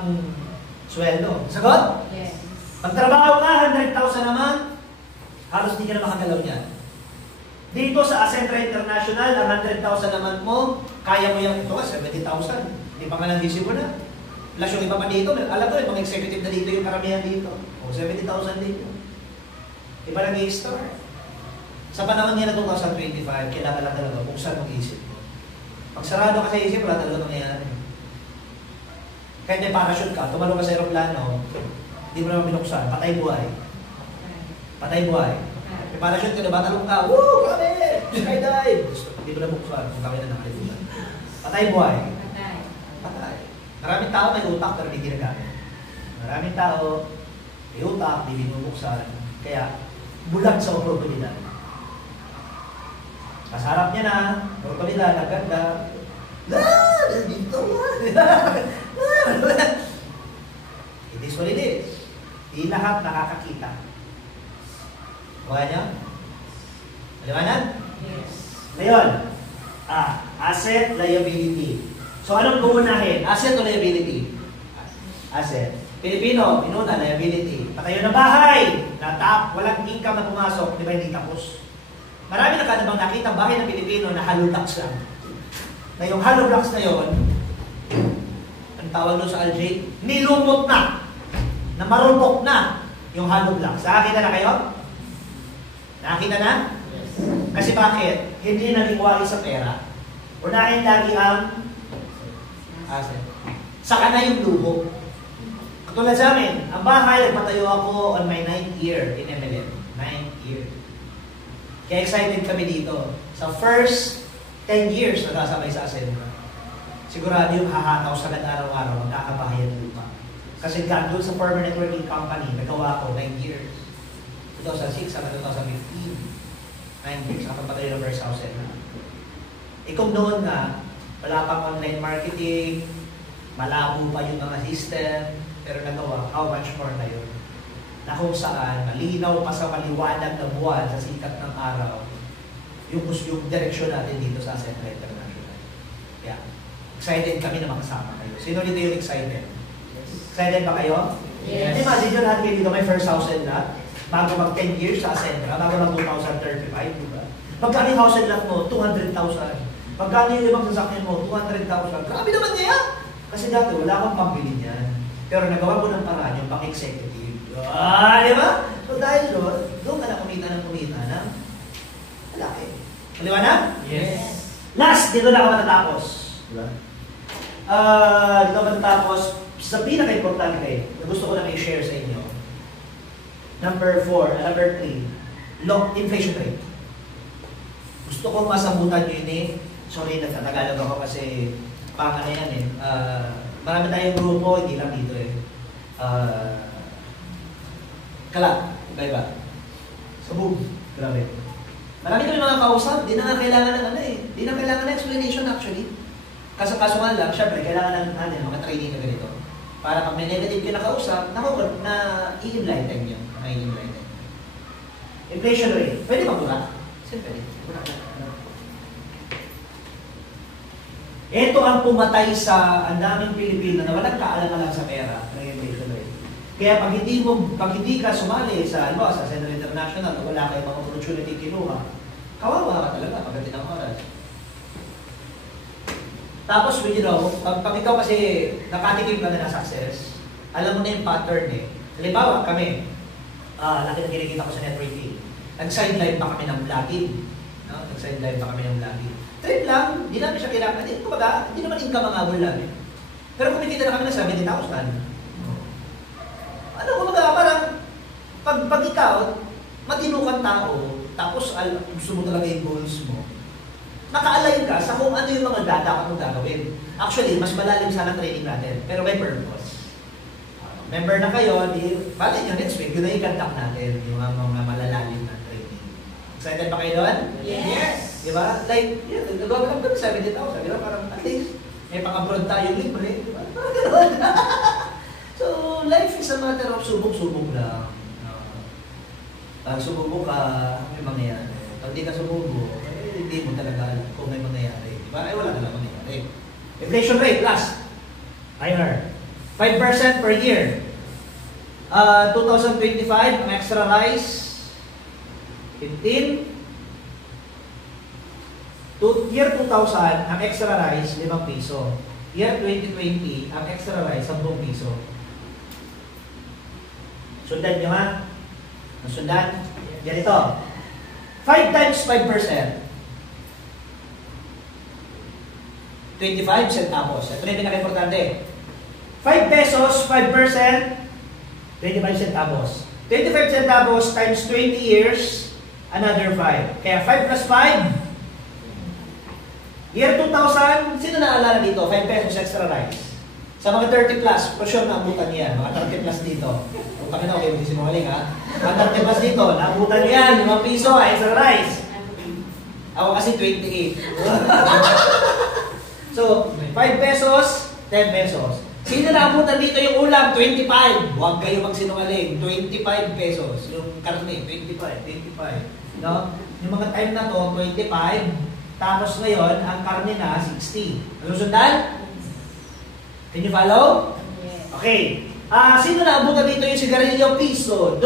sweldo? Sagot? Yes. Pagtrabaho ka, 100,000 a month, halos di ka na makagalaw niyan. Dito sa Asendra International, ang 100,000 a month mo, kaya mo yung ito ka, 70,000. Hindi pa nga lang gisip mo na. Plus yung iba pa dito, alam ko, mga executive na dito yung karamihan dito. O, 70,000 dito. Iba nag-i-start. Sa panahon nila 2025, kailangan lang talaga buksan mong isip mo. Pag sarado ka sa isip, wala talaga mangyayari. Kahit may parachute ka, tumalong ka sa aeroplano, hindi mo naman binuksan, patay buhay. Patay buhay. May parachute ka na ba, talong ka, woo, kami! Skydive! Hindi mo na buksan, kung kami na nakalimutan. Patay buhay. Patay. Maraming tao may utak pero hindi ginagamit. Maraming tao may utak, hindi binubuksan. Kaya, bulag sa oportunidad. Masarap niya na, oportunidad, ang ganda. Dito It is what it is. Di lahat nakakakita. Kaya niya? Maliwanag? Yes. Ngayon, asset, liability. So, anong uunahin? Asset o liability? Asset. Pilipino, inuna, liability. Patayo ng bahay, walang income na pumasok, di ba hindi tapos? Marami na ka bang nakita bahay ng Pilipino na hollow blocks lang. Na yung hollow blocks na yon, ang tawag doon sa Algae, nilumot na, na marupok na yung hollow blocks. Nakakita na kayo? Nakakita na? Yes. Kasi bakit? Hindi naging wari sa pera. Unahin lagi ang asset. Saka na yung luho. Katulad sa amin, ang bahay, nagpatayo ako on my 9th year in MLM. 9th year. Kaya excited kami dito. Sa first 10 years na kasabay sa Asendra. Sigurado yung hahataw sa araw-araw, magkakabahay ang lupa. Kasi God, doon sa former networking company, nagawa ko 9 years. 2006 hanggang 2015. 9 years, kapag patayo ng first house na. Kung noon nga, wala pang online marketing, malabo pa yung mga system, pero nagawa, how much more na yun? Na kung saan, malinaw pa sa maliwanag na buwan sa sikat ng araw, yung direksyon natin dito sa Asendra International. Yeah. Excited kami na makasama kayo. Sino dito yung excited? Excited ba kayo? Yes. Imagine nyo lahat kayo dito may first house and lot. Bago mag 10 years sa Ascendra, bago mag 2035, di ba? Magkano yung house and lot mo? 200,000. Magkano yung limang sasakyan mo? 200,000. Grabe naman niya! Kasi dati wala kang pambili niyan. Pero nagawa mo ng paraan yung pang-executive. Di ba? So dahil doon ka na kumita ng malaki. Maliwanag? Yes. Last, dito na ako matatapos. Diba? Dito matatapos, sa pinaka-importante na gusto ko na i-share sa inyo. Number 4, number 3, low inflation rate. Gusto kong masabutan nyo yun eh. Sorry, nagtatagalog ako kasi panga na yan eh. Marami tayong grupo, hindi lang dito eh. Kala, iba-iba. Sabog, grabe. Marami kami mga kausap, di na nga kailangan ng di na kailangan ng explanation actually. Kaso nga lang, syempre, kailangan ng mga training na ganito. Para pag may negative ka na kausap, na i-enlighten nyo. Inflation rate, pwede magbura? Siyempre, ito ang pumatay sa ang daming Pilipino na walang kaalam-alam sa pera ng inflation rate. Kaya pag hindi ka sumali sa Central International, wala kayong mga opportunity kinuha, kawawa ka talaga pagdating ng oras. Tapos, pag ikaw kasi nakatikim ka na ng success, alam mo na yung pattern eh. Halimbawa, kami, laki na kinikita ko sa network fee. Nag-sideline pa kami ng vlogging. No? Trip lang, hindi namin siya kailangan. Hindi naman income ang abol namin. Pero kumikita na kami ng 70,000. Parang, pag ikaw, matino kang tao, tapos gusto mo talaga yung goals mo, naka-align ka sa kung ano yung mga data mong gagawin. Actually, mas malalim sana training natin, pero may purpose. Member na kayo, bali nyo next week, yun na i-conduct natin, yung mga malalalim na training. Excited ba kayo doon? Yes. Diba? Like, nagawa lang kami 70,000. Diba? Parang at least, may pang-abroad tayo libre. Diba? Parang gano'n. So, life is a matter of subok-subok lang. Pag sububok ka, may mangyayari. Pag di ka sububok, hindi mo talaga alam kung may mangyayari. Diba? Ay, wala na lang mangyayari. Inflation rate, last. IR. 5% per year. 2025, ang extra rice, 15. Year 2000, ang extra rice, 5 piso. Year 2020, ang extra rice, 10 piso. Sundan nyo ha? Nasundan? Ganito. 5 times 5%. 25 centavos. Ito na yung pinaka-importante. 5 pesos, 5%, 25 centavos. 25 centavos times 20 years, another 5. Kaya 5 plus 5, year 2000, sino naalala dito? 5 pesos extra rice. Sa mga 30 plus, for sure naabutan niyan. Mga 30 plus dito. Kung kami na, okay, sinungaling ha. Mga 30 plus dito, naabutan niyan. 5 piso, extra rice. Ako kasi 28. So, 5 pesos, 10 pesos. Sino naabutan dito yung ulam? 25. Huwag kayo magsinungaling. 25 pesos. Yung karne, 25. No? Yung mga time na to, 25. Tapos ngayon, ang karne na, 60. Ano sundan? Can you follow? Yes. Okay. Sino naabutan dito yung sigarilyo? Piso, 2.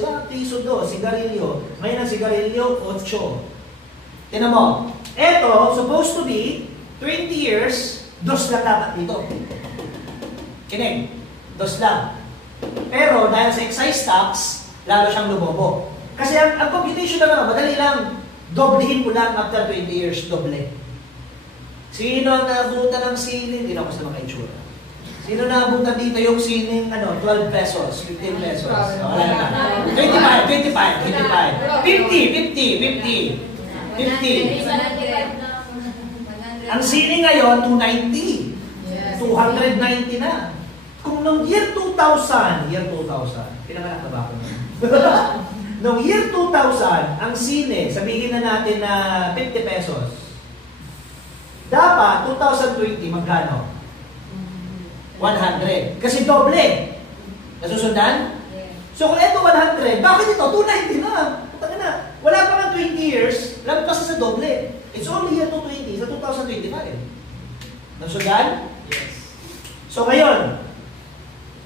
Diba? Piso, 2. Sigarilyo. Ngayon ang sigarilyo, 8. Tinan mo. Ito, supposed to be 20 years, 2 lang dapat dito. Kinig, 2 lang. Pero dahil sa excise tax, lalo siyang lumobo. Kasi ang computation na madali lang. Doblehin mo lang after 20 years, doble. Sino ang naabutan ng siling? Hindi na ako sa mga itsura. Sino naabutan dito yung siling, 12 pesos, 15 pesos? Wala na. 25, 50. Ang siling ngayon, 290. Yes. 290 na. Kung noong year 2000, pinanganak na ba ako nun? Noong year 2000, ang sine, sabihin na natin na 50 pesos. Dapat, 2020, magkano? 100. Kasi doble. Nasusundan? Yes. So kung ito 100, bakit ito? 290 na. Taka na. Wala pa nga 20 years, lampas sa doble. It's only year 2020, sa 2025. Nasusundan? Yes. So ngayon,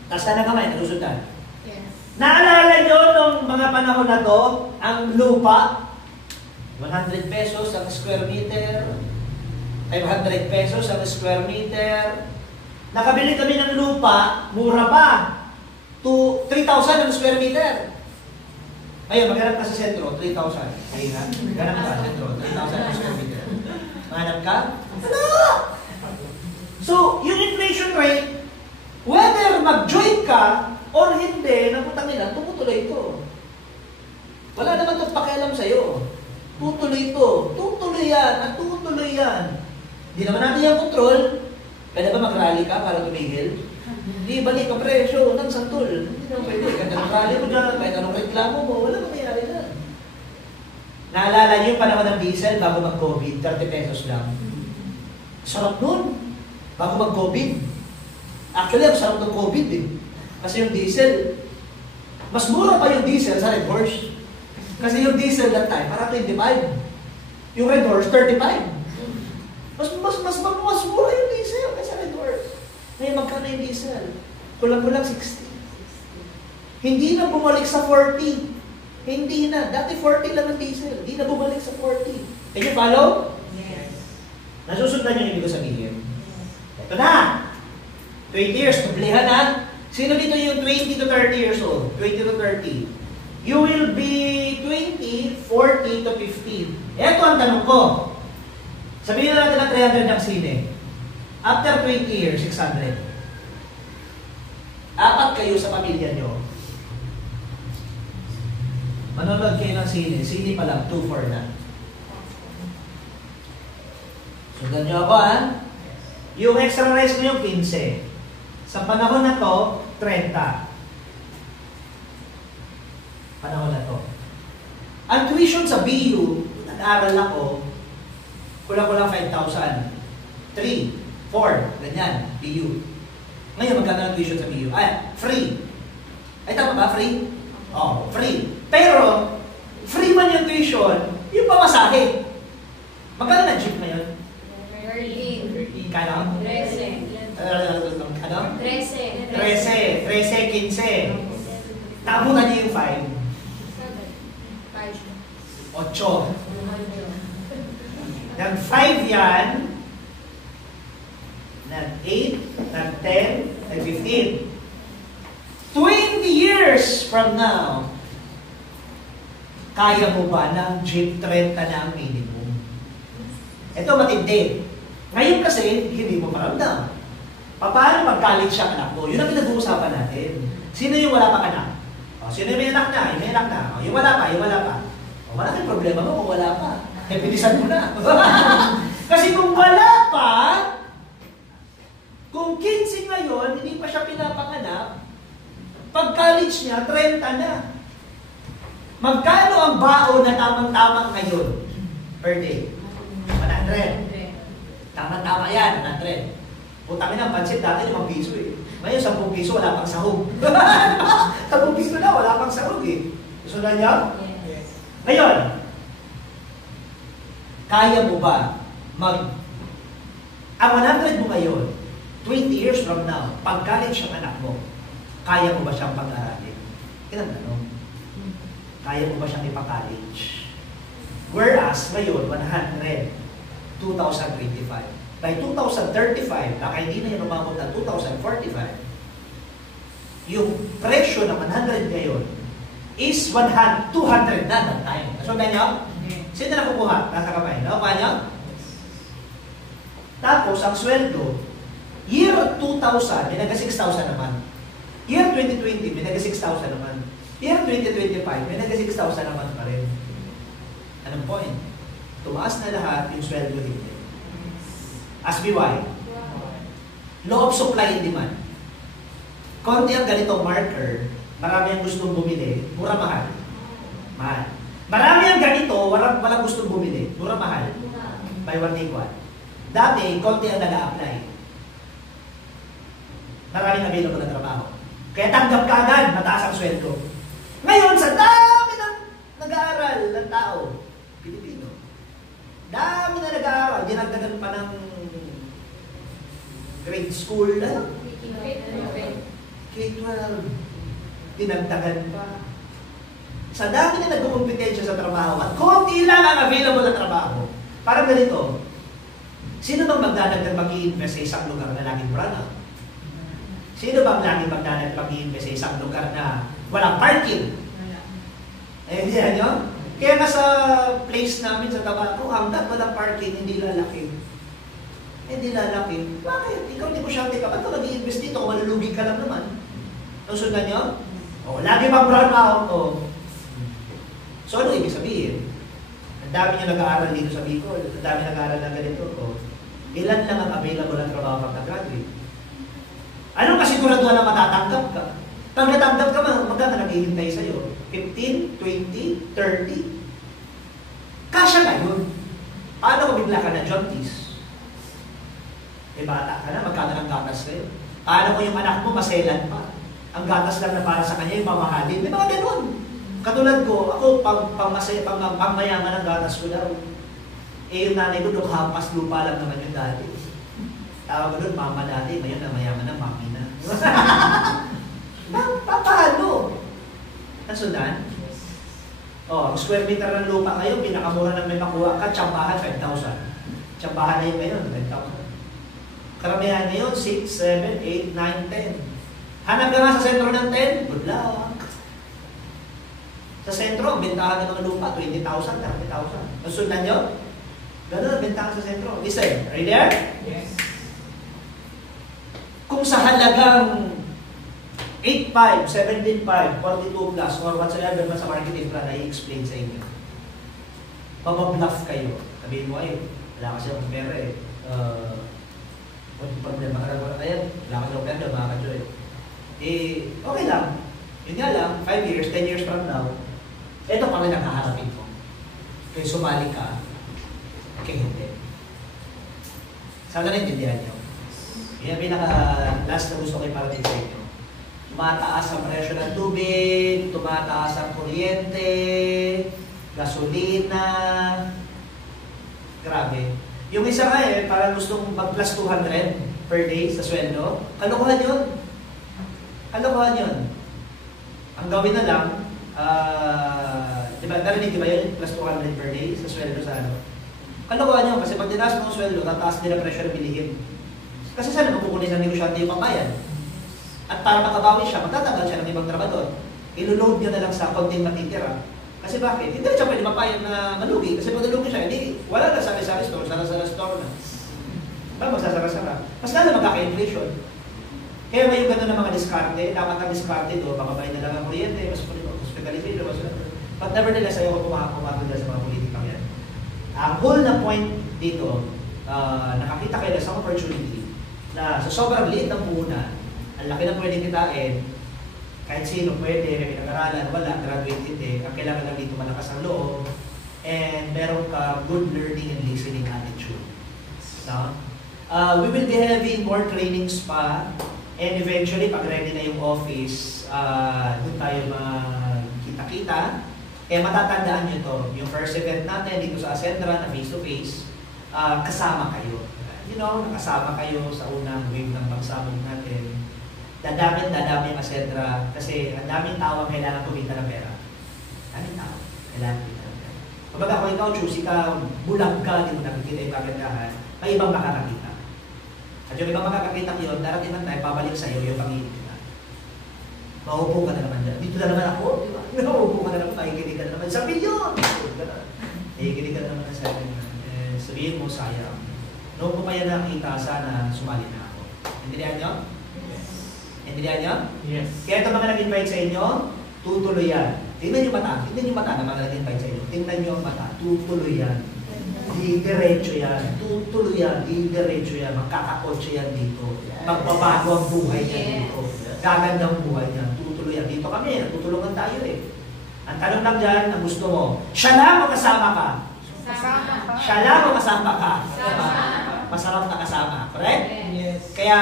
Taas na ng kamay, nalusutan. Yes. Naalala nyo nung mga panahon na to, ang lupa, 100 pesos ang square meter, 500 pesos ang square meter. Nakabili kami ng lupa, mura pa, to 3,000 ang square meter. Ngayon, maghanap ka sa sentro, 3,000. Sige nga, maghanap ka sa sentro, 3,000 ang square meter. Maghanap ka? Ano? So, yung inflation rate, whether mag-join ka or hindi, naputang nila, tumutuloy ito. Wala naman itong pakialam sa'yo. Tutuloy ito. Tutuloy yan. At tutuloy yan. Hindi naman natin yung control. Pwede ba mag-rally ka para tumigil? Hindi, balik ang presyo ng santol. Hindi naman pwede. Kahit anong rally mo dyan, kahit anong reklamo mo, wala mangyayari na. Naalala niyo yung panahon ng diesel bago mag-COVID, 30 pesos lang. Sarap nun. Bago mag-COVID. Actually, ang sarap ng COVID eh. Kasi yung diesel, mas mura pa yung diesel sa Red Horse. Kasi yung diesel that time, para 25. Yung Red Horse, 35. Mas mura yung diesel kaysa Red Horse. Ngayon, magkano yung diesel? Kulang-kulang 60. Hindi na bumalik sa 40. Hindi na. Dati 40 lang ang diesel. Hindi na bumalik sa 40. Can you follow? Yes. Nasusundan yung ibig ko sabihin. Ito na! 20 years, tublihan na. Sino dito yung 20 to 30 years old? 20 to 30. You will be 20, 40 to 50. Ito ang tanong ko. Sabihin na natin na 300 ng sine. After 20 years, 600. Apat kayo sa pamilya nyo. Manonood kayo ng sine. Sine pa lang, 2-4 na. Sundan nyo ako, ha? Yung extra rice nyo, 15. Sa panahon na to, 30. Panahon na to. Ang tuition sa BU, nag-aaral ako, kulang-kulang 5,000. 3, 4, ganyan, BU. Ngayon, magkano ang tuition sa BU? Free. Ay, tama ba? Free? Oh, free. Pero, free man yung tuition, yung pamasahe. Magkano na jeep ngayon? 13. Kano? 13. Ano? 13. 15. Tabunan niyo yung 5. 8. Nag 5 yan. Nag 8. Nag 10. Nag 15. 20 years from now, kaya mo ba ng jeep 30 na ang minimum? Ito matindi. Ngayon kasi, hindi mo maramdam. Paano mag-college siya anak mo? Yun ang pinag-uusapan natin. Sino yung wala pa anak? O, sino yung may anak na? Yung may anak na. O, yung wala pa, yung wala pa. O, wala kang problema mo kung wala pa. Eh, pinisan mo na. Kasi kung wala pa, kung 15 ngayon, hindi pa siya pinapanganak, pag-college niya, 30 na. Magkano ang baon na tamang-tamang ngayon per day? 100. Tama-tama yan, 100. Putangin ang pansit dati 5 piso eh. Ngayon, 10 piso, wala pang sahog. 10 piso na, wala pang sahog eh. Gusto na niya? Yes. Ngayon, kaya mo ba ang 100 mo ngayon, 20 years from now, pag-college ang anak mo, kaya mo ba siyang pag-aralin? Yan ang tanong. Kaya mo ba siyang ipa-college? Whereas, ngayon, 100, 2025. By 2035, baka hindi na yung umabot na 2045, yung presyo ng 100 ngayon is 200 na that time. So, ganyan? Sino na kukuha? Nasa kamay. Nakuha niyo? Tapos, ang sweldo, year 2000, may naga 6,000 naman. Year 2020, may naga 6,000 naman. Year 2025, may naga 6,000 naman pa rin. Anong point? Tumaas na lahat yung sweldo dito. Ask me why? Law of supply and demand. Konti ang ganitong marker, marami ang gustong bumili, mura mahal. Mahal. Marami ang ganito, walang gustong bumili, mura mahal. Buy one take one. Dati, konti ang nag-a-apply. Maraming available na trabaho. Kaya tanggap ka agad, mataas ang sweldo. Ngayon, sa dami ng nag-aaral ng tao, Pilipino, dami na nag-aaral, dinagdagan pa ng grade school na, K-12, dinagdagan pa. Sa dami na nagkukumpetensya sa trabaho at konti lang ang available na trabaho. Parang ganito, sino bang magdadagdag mag-i-invest sa isang lugar na laging brown out? Sino bang laging magdadagdag mag-i-invest sa isang lugar na walang parking? Hindi nyo? Kaya nga sa place namin sa Tabaco, hanggat walang parking, hindi lalaki. Hindi lalaki. Bakit? Ikaw negosyante ka. Ba't ka mag-i-invest dito kung malulugi ka lang naman? Nasundan nyo? O, lagi bang brown out? O. So, ano ibig sabihin? Ang dami nyo nag-aaral dito sa Bicol. Ang dami nag-aaral na ganito. O. Ilan lang ang available na trabaho pag nag-graduate? Anong kasiguraduhan na matatanggap ka? Pag natanggap ka, magkano naghihintay sa'yo? 15, 20, 30? Kasya ka yun. Paano kung bigla ka na junkies? Eh, bata ka na, magkano ng gatas sa'yo? Paano kung yung anak mo maselan pa? Ang gatas lang na para sa kanya yung mamahalin. May mga ganun. Katulad ko, ako pangmayaman ng gatas ko daw. Eh, yung nanay ko, hampas lupa lang naman yung dati. Tawag ko doon, mama dati, ngayon na mayaman na, mami na. Paano? Nasundan? Oh, ang square meter ng lupa ngayon, pinakamura ng may makuha ka, tsambahan, 5,000. Tsambahan na yun ngayon, 5,000. Karamihan ngayon, 6, 7, 8, 9, 10. Hanap ka nga sa sentro ng 10, good luck. Sa sentro, ang bentahan ng mga lupa, 20,000, 30,000. Nasundan nyo? Ganun ang bentahan sa sentro. Listen, are you there? Yes. Kung sa halagang 8.5, 17.5, 42 plus, or whatsoever man sa marketing plan, i-explain sa inyo. Pababluff kayo. Sabihin mo, ay, wala kasi akong pera eh. What's problema ka na kaya? Wala kasi akong pera, mga ka-joy. Eh, okay lang. Yun nga lang, 5 years, 10 years from now, ito pa rin ang haharapin mo. Kaya sumali ka, kaya hindi. Sana naintindihan nyo. Yan pinaka-last na gusto ko iparating sa inyo. Tumataas ang presyo ng tubig, tumataas ang kuryente, gasolina. Grabe. Yung isa nga parang gustong mag-plus 200 per day sa sweldo. Kalokohan yun. Kalokohan yun. Ang gawin na lang, diba, narinig ba yun? Plus 200 per day sa sweldo sa ano? Kalokohan yun, kasi pag dinaas mo ang sweldo, tataas din ang presyo ng bilihin. Kasi sana makukunin ng negosyante yung pambayan. At para makabawi siya, magtatagal siya ng ibang trabador. Ilo-load niya na lang sa konting matitira. Kasi bakit? Hindi siya pwede mapayag na malugi. Kasi pag nalugi siya, hindi, wala na sari-sari store, sara-sara store na. Ba, magsasara-sara. Mas lalo magkaka-inflation. Kaya may yung gano'n ng mga diskarte, dapat ang diskarte doon, makabay na lang ang kuryente, mas hospitalization, mas but nevertheless, ayaw ko pumatol sa mga politikang yan. Ang whole na point dito, nakakita kayo sa opportunity na sa sobrang liit ng puhunan, ang laki na pwede kitain, kahit sino pwede, may pinag-aralan, wala, graduate hindi, ang kailangan lang dito malakas ang loob, and meron ka good learning and listening attitude. No? We will be having more trainings pa, and eventually, pag ready na yung office, doon tayo magkita-kita. Kaya matatandaan nyo to, yung first event natin dito sa Ascendra na face-to-face, kasama kayo. You know, nakasama kayo sa unang wave ng pagsabog natin. Dadami ang Ascendra kasi ang daming tao ang kailangan kumita ng pera. Daming tao, kailangan kumita ng pera. Kapag ako ikaw, choosy ka, bulag ka, di mo nakikita yung kagandahan, may ibang makakakita. At yung ibang makakakita yun, darating ng time, pabalik sa'yo yung pangingin kita. Maupo ka na naman dyan. Dito na naman ako, di ba? Maupo ka na naman, makikinig ka na naman. Sa milyon! Makikinig ka na naman sa akin. Sabihin mo, sayang. Noong ko pa yan nakita, sana sumali na ako. Intindihan nyo? Yes. Intindihan nyo? Yes. Kaya ito mga nag-invite sa inyo, tutuloy yan. Tingnan yung mata. Tingnan yung mata na mga nag-invite sa inyo. Tingnan nyo ang mata. Tutuloy yan. Didiretso yan. Tutuloy yan. Didiretso yan. Magkakakotse yan dito. Magbabago ang buhay niya dito. Gagandang buhay niya. Tutuloy yan. Dito kami. Natutulungan tayo eh. Ang tanong lang dyan, ang gusto mo, siya lang o kasama ka? Siya lang o kasama ka? Masarap na kasama. Correct? Yes. Kaya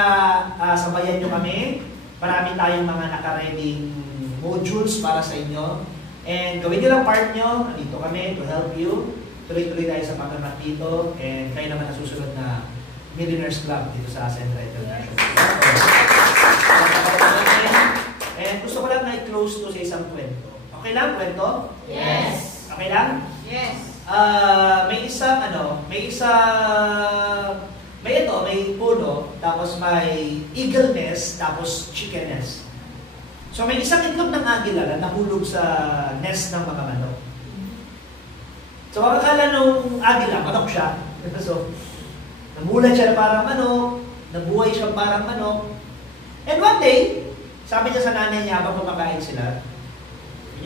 sabayan nyo kami. Marami tayong mga naka-ready modules para sa inyo. And gawin nyo lang part nyo. Nandito kami to help you. Tuloy-tuloy tayo sa pagkamat dito. And kayo naman nasusunod na Millionaires Club dito sa Ascendra International. And gusto ko lang na i-close to sa isang kwento. Okay lang, kwento? Yes. Okay lang? Yes. May puno, tapos may eagle nest, tapos chicken nest. So may isang itlog ng agila na nahulog sa nest ng mga manok. So akala nung agila, manok siya. So, namulat siya na parang manok, nabuhay siya parang manok. And one day, sabi niya sa nanay niya habang kumakain sila,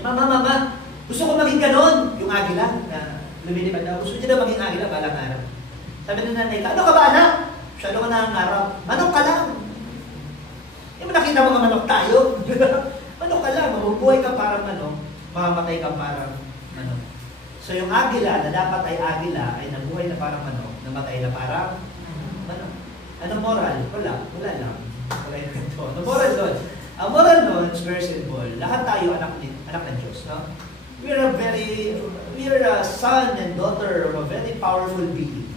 Mama, gusto ko maging ganon, yung agila na lumilipad daw. Gusto niya daw maging agila balang araw. Sabi ng nanay, ano ka ba anak? Masyado ka nangangarap. Manok ka lang. Hindi mo nakita mga manok tayo. Manok ka lang, mabubuhay ka parang manok, mamamatay ka parang manok. So yung agila na dapat ay agila ay nabuhay na parang manok, namatay na parang manok. Anong moral? Wala lang. Wala yung kwento. Ano moral doon? Ang moral doon is very simple. Lahat tayo anak ng Diyos. No? We are a son and daughter of a very powerful being.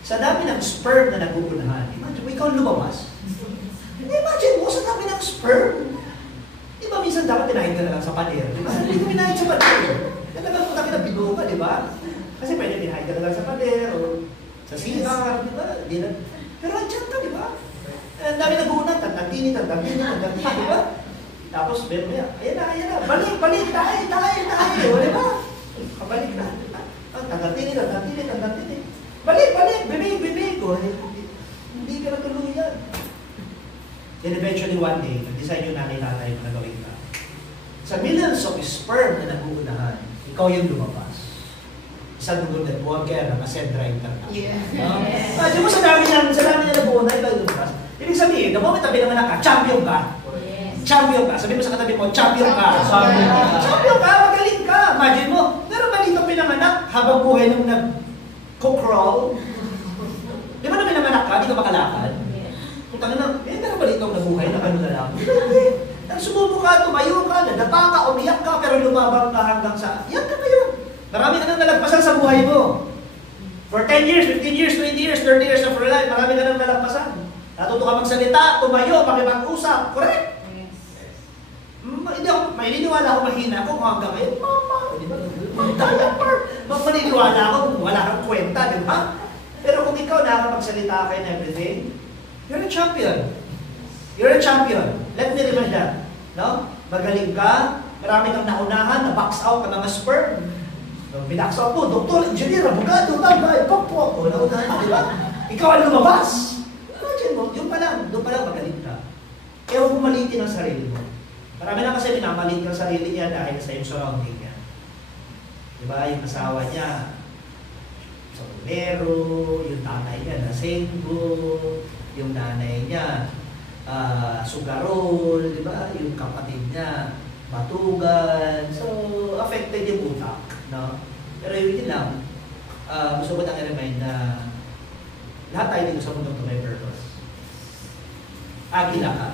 Sa dami ng sperm na nag-uunahan, imagine mo, ikaw lumabas. Imagine mo, sa dami ng sperm. Di ba minsan dapat pinahid ka na lang sa pader? Di ba? Hindi ko pinahid sa pader. Talagang punta ka na binuo ka, di ba? Kasi pwede pinahid ka na lang sa pader o sa silang, di ba? Pero andyan ka, di ba? Ang dami nag-uunan, tantantini, di ba? Tapos, ayan na, balik, tayo, di ba? Kabalik na. Tantantini. Balik, bibig. Hindi ka natuluyan. Then eventually one day, nag-decide yung nanay-tatay mo na gawin ka. Sa millions of sperm na nag-uunahan, ikaw yung lumabas. Isang Golden Walker na Cassandra International. Yes. Imagine mo sa dami na nag-uunahan, ikaw yung lumabas. Ibig sabihin, the moment na binanganak ka, champion ka. Yes. Champion ka. Sabihin mo sa katabi mo, champion ka. Champion ka, magaling ka. Imagine mo, pero mali kang pinanganak habang buhay nung nag-crawl. Di ba na pinanganak ka, di ka makalakad? Kung tanong na, pero mali kang nabuhay na gano'n na lang. Sumubo ka, tumayo ka, nadapa ka, umiyak ka, pero lumabang ka hanggang sa, yan ka ngayon. Marami ka nang nalagpasan sa buhay mo. For 10 years, 15 years, 20 years, 30 years of your life, marami ka nang nalagpasan. Natuto ka magsalita, tumayo, makipag-usap. Correct? Yes. Maniniwala ako mahina ako kung hanggang ngayon, Mama, di ba? Maniniwala ako kung wala kang kwenta, di ba? Pero kung ikaw nakakapagsalita ka and everything, you're a champion. You're a champion. Let me remind that. No? Magaling ka, marami kang naunahan, na-box out ka ng mga sperm. Binax out po, doktor, engineer, abogado, tambay, pokpok. O, naunahan, di ba? Ikaw ang lumabas. Imagine mo, doon pa lang magaling ka. Kaya huwag malitin ang sarili mo. Marami na kasi minamalit ang sarili niya dahil sa yung surrounding niya. Di ba? Yung asawa niya, sombrero, yung tatay niya nasenggo, yung nanay niya, sugarol, di ba? Yung kapatid niya, matugan. So, affected yung utak. No? Pero yun lang, gusto ko lang i-remind na lahat tayo dito sa mundo to may purpose. Agila ka.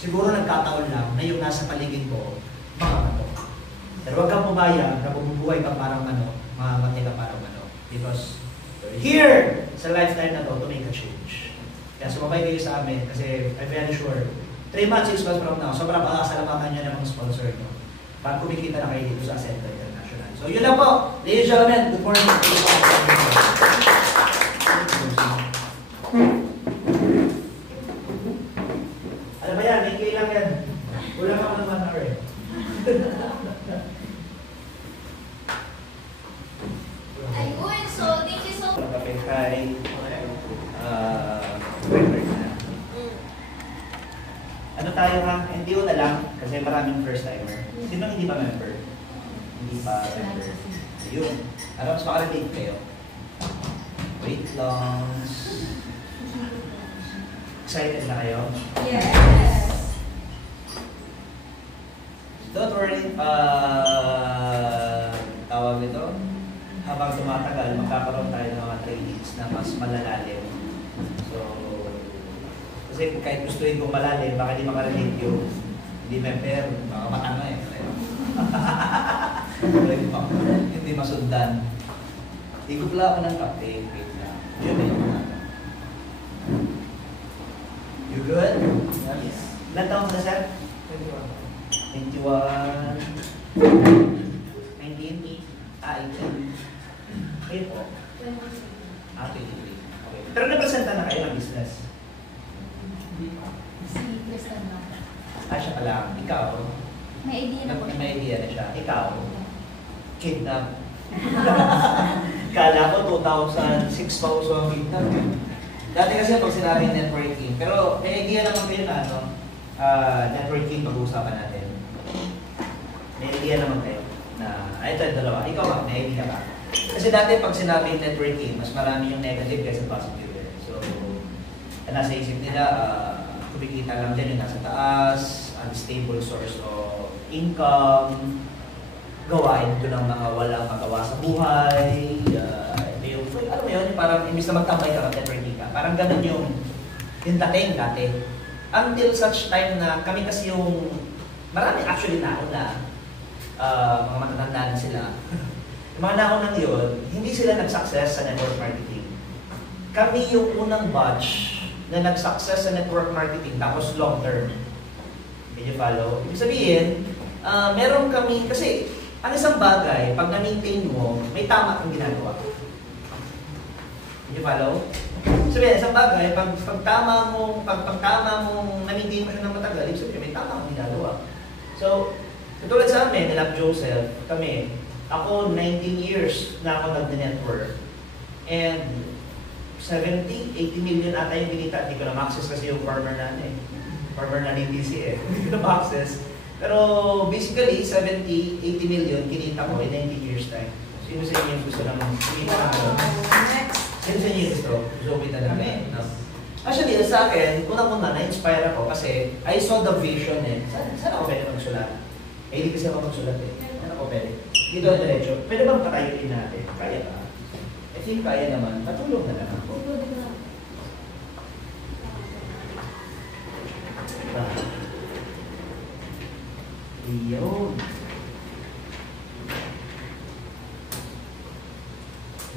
Siguro nagkataon lang na yung nasa paligid mo, mga manok. Pero huwag kang pumayag na bumubuhay ka parang manok, mamamatay ka parang manok. Because you're here sa lifetime na to make a change. Kaya sumabay kayo sa amin kasi I'm very sure 3 months, 6 months from now, sobrang pakasalamatan nyo ng mga sponsor nyo para kumikita na kayo dito sa Ascento International. So yun lang po. Ladies and gentlemen, good morning. Ano ba yan? May kailang yan. Kulang ako ng 1 hour eh. Ayun, so thank you so much. Okay, kay ano tayo ha? Hindi ko na lang kasi maraming first timer. Sino hindi pa member? Hindi pa member. Ayun. Ano, mas makarelate kayo? Wait long. Excited na kayo? Yes. Don't worry. Tawag nito. Habang tumatagal, magkakaroon tayo ng mga trainings na mas malalalim. So, kasi kahit gustuin kong malalim, baka di makarelate yung hindi member, baka matanga eh. Hindi masundan. Igupla ako ng kape. Wait lang. Yun eh. You good? Yes. Ilan taon ka na, sir? 21. 19? 18. Kayo po? 23. Okay. Pero napresenta na kayo ng business? Si Kristen na. Siya pa lang. Ikaw? May idea na po. May idea na siya. Ikaw? Kidnap. Kala ko 2006 pa uso ang kidnap. Dati kasi pag sinabing networking. Pero may idea naman kayo na ano, networking pag-uusapan natin. May idea naman kayo na, ito yung dalawa. Ikaw ba? May idea ka? Kasi dati pag sinabing networking, mas marami yung negative kaysa positive. So, nasa isip nila, kumikita lang dyan yung nasa taas, unstable source of income, gawain ito ng mga walang magawa sa buhay, ito yung, alam mo yun, parang imbis na magtambay ka, mag-networking ka, parang ganun yung dating dati. Until such time na kami kasi yung, marami actually nauna, mga matatanda na sila. Yung mga naunang yun, hindi sila nag-success sa network marketing. Kami yung unang batch na nag-success sa network marketing, tapos long term. Can you follow? Ibig sabihin, meron kami, kasi ang isang bagay, pag na-maintain mo, may tama kang ginagawa. Can you follow? Sabihin, isang bagay, pag tama mong na-maintain mo siya ng matagal, ibig sabihin, may tama kang ginagawa. So, katulad sa amin, nila Joseph, kami, ako 19 years na ako nag-network. And 70, 80 million ata yung binita. Hindi ko na-access kasi yung farmer na farmer na ni DC Hindi ko na-access. Pero basically, 70, 80 million kinita ko in 19 years time. Sino sa inyo yung gusto ng kinita ko? Sino sa inyo yung gusto? Gusto ko kita namin. No? Actually, sa akin, unang-una na-inspire ako kasi I saw the vision Saan ako pwede magsulat? Hindi kasi ako magsulat Saan ako pwede? Dito ang diretso. Pwede bang patayuin natin? Kaya ba? I think kaya naman. Patulong na lang ako. Iyon.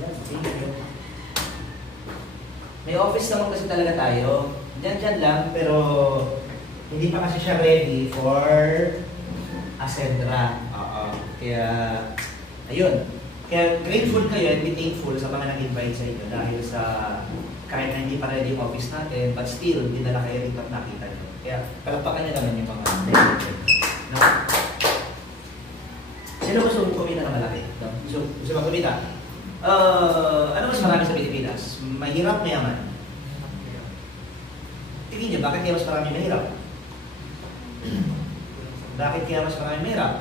Yan, thank. May office naman kasi talaga tayo. Diyan lang, pero hindi pa kasi siya ready for Ascendra. Kaya, ayun. Kaya grateful kayo and be thankful sa mga nag-invite sa inyo dahil sa kahit na hindi pa ready yung office natin, but still, dinala kayo dito at nakita nyo. Kaya, palagpakan nyo naman yung mga no? Sino gusto kumita na malaki? No? Gusto ba kumita? Ano mas marami sa Pilipinas? Mahirap, mayaman? Tingin nyo, bakit kaya mas marami mahirap? Bakit kaya mas marami mahirap?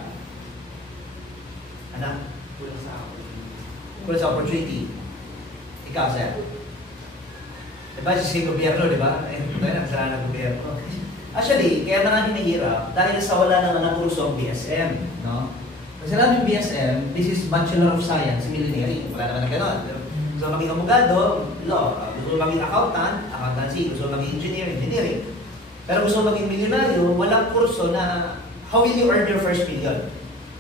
Ano? Kulang sa opportunity. Ikaw, sir? Diba, si gobyerno, di ba? Ito yung nakasalanan ng gobyerno. Actually, kaya maraming mahirap dahil sa wala naman ng kurso ang BSM. No? Kasi alam yung BSM, this is Bachelor of Science, Engineering. Wala naman na gano'n. Gusto maging abogado, law. Gusto maging accountant, accountancy. Gusto maging engineering. Pero gusto maging milyonaryo, walang kurso na how will you earn your first million?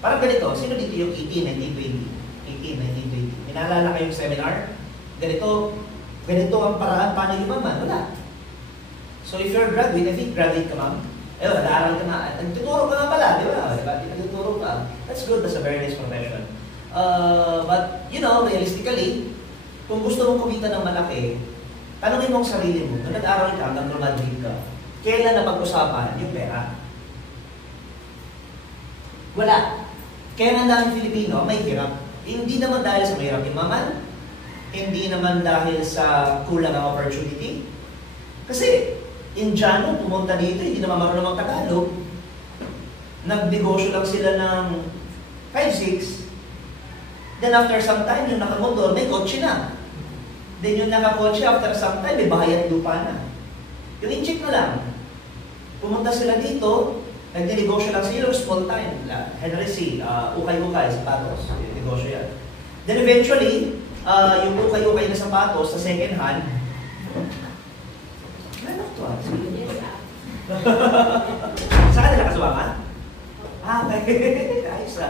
Parang ganito, sino dito yung 18, 19, 20? Inaalala kayong seminar? Ganito ang paraan paano yumaman? Wala. So if you're a graduate, I think graduate ka, ma'am. Nag-aaral ka na. Tuturo ka na pala, di ba? Tuturo ka. That's good, that's a very nice profession. But, you know, realistically, kung gusto mong kumita ng malaki, tanongin mo ang sarili mo, nung nag-aaral ka hanggang graduate ka, kailan na pag-usapan yung pera? Wala. Kaya nga dahil Filipino, may hirap. Hindi naman dahil sa mahirap imaman, hindi naman dahil sa kulang ng opportunity. Kasi, Indiano, pumunta dito, hindi naman marunong mag-Tagalog. Nagnegosyo lang sila ng 5-6. Then after some time, yung nakamotor, may kotse na. Then yung nakakotse, after some time, may bahay at lupa na. Yung in-check na lang. Pumunta sila dito, nagnegosyo lang sila, small time. Henry C., ukay-ukay, sapatos. Yung negosyo yan. Then eventually, yung ukay-ukay na sapatos sa second hand, sa kanila kasuwakan? Okay. Ayos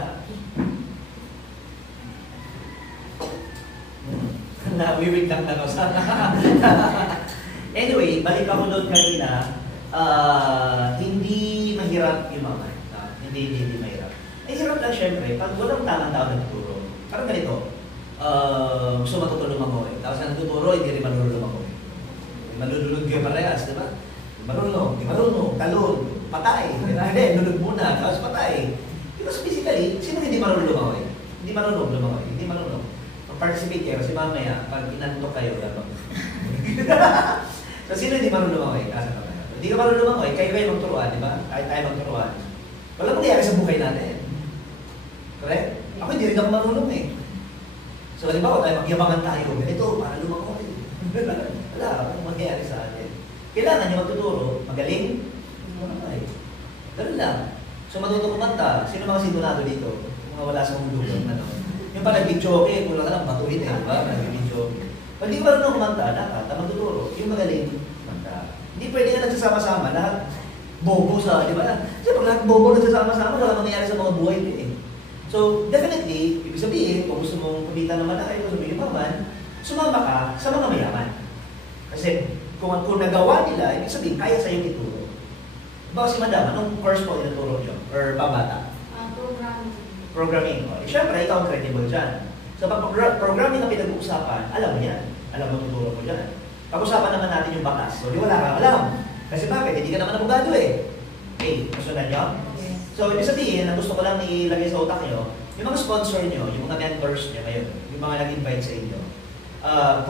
Nawiwig lang na sa Anyway, balik ako doon kanina. hindi mahirap yumaman. Hindi mahirap. Eh, hirap lang syempre, pag walang tamang tao nagtuturo. Parang ganito, gusto matuto lumangoy. Tapos ang nagtuturo, hindi rin marunong lumangoy. Malulunod kayo parehas, di ba? Di marunong, talon, patay. Hindi, lulog muna, tapos patay. Because physically, sino hindi marunong lumangoy? Hindi marunong lumangoy, hindi marunong. Mag-participate kayo kasi mamaya, pag inantok kayo, gano'n. So, sino hindi marunong lumangoy? Asa ka ba? Hindi ka marunong lumangoy, kayo magturuan, di ba? Kahit tayo magturuan. Walang mangyayari sa buhay natin. Correct? Ako hindi rin ako marunong eh. So, halimbawa tayo, magyabangan tayo. Ganito, para lumangoy. Wala, walang mangyayari sa atin. Kailangan niyo magtuturo, magaling, lumangoy. Ganun lang. So, matuto kumanta. Sino mga simulado dito? Mga wala sa mundo. Ano? Yung pa nag-video, kulang ka lang, batuhin eh. Diba? Nag-video. Pag di ko marunong kumanta, dapat magtuturo. Yung magaling, kumanta. Hindi pwede na nagsasama-sama. Lahat bobo sa, di ba? Kasi pag lahat bobo nagsasama-sama, wala mangyayari sa mga buhay din eh. So, definitely, ibig sabihin, kung gusto mong kumita ng malaki, gusto mong yumaman, sumama ka sa mga mayaman. Kasi kung nagawa nila, ibig sabihin, kaya sa'yo ituro. Baka si Madam, anong course po inuturo nyo? Or pabata? Programming. Programming. O, syempre, ikaw ang credible dyan. So, pag programming ang pinag-uusapan, alam mo yan. Alam mo tuturo ko dyan. Pag-usapan naman natin yung bakas. So, di wala kang alam. Kasi bakit? Hindi ka naman abogado eh. Okay, kasunod nyo? So, ibig sabihin, ang gusto ko lang ilagay sa utak nyo, yung mga sponsor nyo, yung mga mentors nyo ngayon, yung mga nag-invite sa inyo,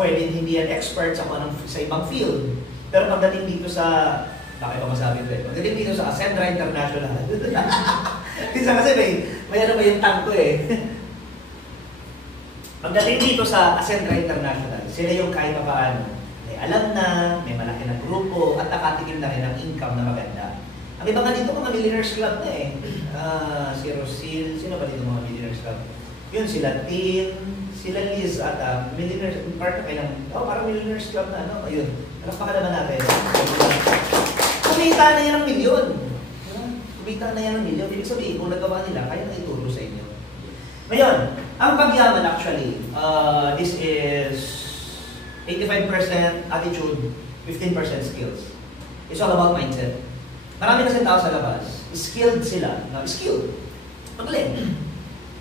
pwede hindi yan expert sa ibang field. Pero pagdating dito sa, bakit ba masabi ito eh? Pagdating dito sa Ascendra International, minsan kasi may ano ba yung tank ko eh. Pagdating dito sa Ascendra International, sila yung kahit pa paano, may alam na, may malaki na grupo, at nakatikim na rin ang income na maganda. Ang iba nga dito, mga Millionaires Club na eh. Si Rosil, sino ba dito mga Millionaires Club? Yun, sila Tim, sila Liz at Millionaires, part na kayo ng, parang Millionaires Club na, ano? Ayun, palakpakan naman natin. Kumita na yan ng milyon. Kumita na yan ng milyon. Ibig sabihin, kung nagawa nila, kaya na ituro sa inyo. Ngayon, ang pagyaman actually, this is 85% attitude, 15% skills. It's all about mindset. Marami kasi tao sa labas, skilled sila. Skilled. Magaling.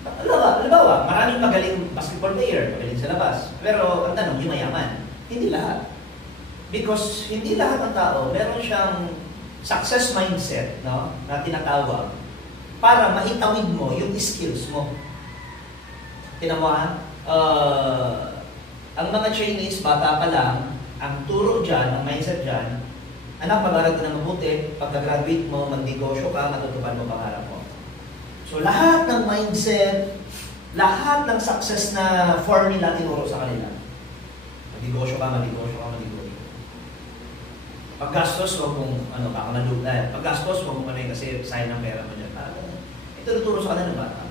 Halimbawa, maraming magaling basketball player, magaling sa labas. Pero ang tanong, yung mayaman. Hindi lahat. Because hindi lahat ng tao, meron siyang success mindset, no, na tinatawag para maitawid mo yung skills mo. Tinan mo ang mga Chinese, bata pa lang, ang turo dyan, ang mindset dyan, anak, pag-aral ka na mabuti, pagka-graduate mo, mag-negosyo ka, matutupad mo pangarap mo. So, lahat ng mindset, lahat ng success na formula tinuro sa kanila. Mag-negosyo ka, mag-negosyo ka, mag-negosyo. Paggastos, huwag mong, baka malugay. Paggastos, huwag mong kasi sayang ng pera mo dyan. Ito tuturo sa kanila ng bata.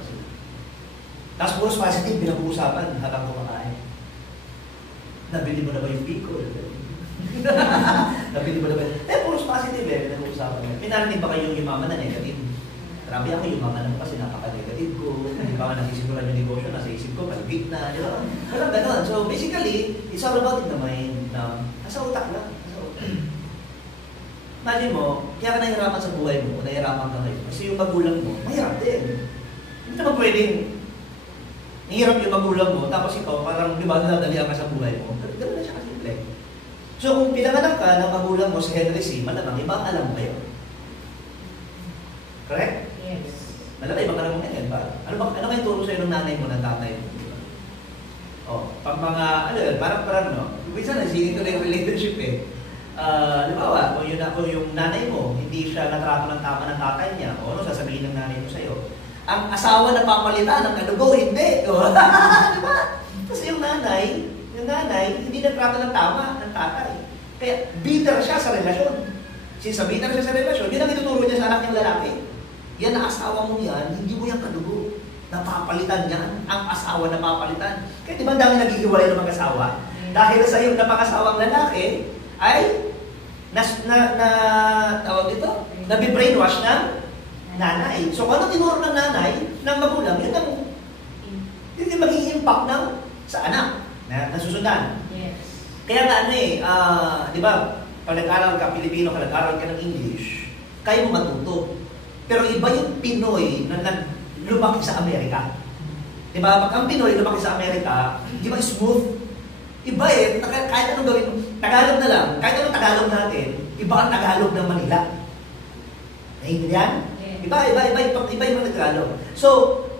Tapos, puros positive, pinag-uusapan habang kumakain. Nabili mo na ba yung Bicol? Nabili mo na ba? Puros positive pinag-uusapan niya. May narinig ba kayong yumaman na negative? Grabe ako yumaman ako kasi napaka-negative ko. Hindi ba nagsisimulan yung negosyo, nasa isip ko, palibig na, di ba? Walang ganon. So basically, it's all about in the mind. Nasa utak lang. Imagine mo, kaya ka nahihirapan sa buhay mo, nahihirapan ka ngayon. Kasi yung magulang mo, mahirap din. Hindi naman pwedeng hirap yung magulang mo, tapos ikaw parang di ba nadalihan ka sa buhay mo. Ganun na siya kasimple. So kung pinanganak ka ng magulang mo sa Henry C, malamang ibang alam mo kayo. Correct? Yes. Malamang ibang alam mo ngayon ba? Ano ba yung turo sa'yo ng nanay mo, ng tatay mo? Pag mga, parang no? Minsan nasingin ko na yung relationship eh. Halimbawa, kung yung nanay mo, hindi siya natrato ng tama ng tatay niya, o ano sasabihin ng nanay mo sa'yo? Ang asawa na papalitan ng kadugo, hindi. Diba? Kasi yung nanay, hindi nagtrato ng tama ng tatay. Kaya bitter siya sa relasyon. Since bitter siya sa relasyon, yun ang ituturo niya sa anak niyang lalaki. Yan ang asawa mo yan, hindi mo yung kadugo. Napapalitan yan, ang asawa na papalitan. Kaya di ba ang dami naghihiwalay ng mag-asawa? Dahil sa yung napakasawang lalaki, ay tawag dito, nabibrainwash ng nanay. So kung ano tinuro ng nanay, ng magulang, yun yung magiging impact sa anak na nasusundan. Yes. Kaya nga di ba, pag nag-aral ka Pilipino, ka nag-aral ka ng English, kaya mo matuto. Pero iba yung Pinoy na lumaki sa Amerika. Diba? Pag ang Pinoy lumaki sa Amerika, di ba smooth? Iba kahit anong gawin mo, Tagalog na lang, kahit anong Tagalog natin, iba ang Tagalog ng Manila. Naiintindihan? Iba yung Tagalog. So,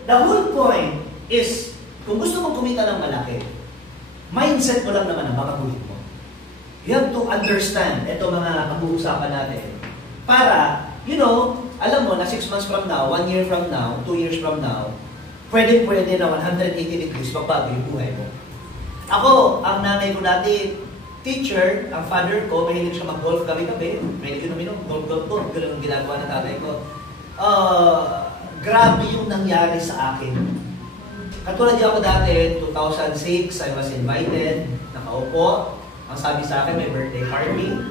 the whole point is, kung gusto mong kumita ng malaki, mindset mo lang naman ang makagulit mo. You have to understand ito mga pag-uusapan natin para, alam mo na 6 months from now, 1 year from now, 2 years from now, pwede na 180 degrees magbago yung buhay mo. Ako, ang nanay ko dati, teacher, ang father ko, mahilig siya mag-golf gabi-gabi. Mahilig yun uminom, golf. Ganun ang ginagawa ng tatay ko. Grabe yung nangyari sa akin. Katulad niya ako dati, 2006, I was invited, nakaupo. Ang sabi sa akin, may birthday party.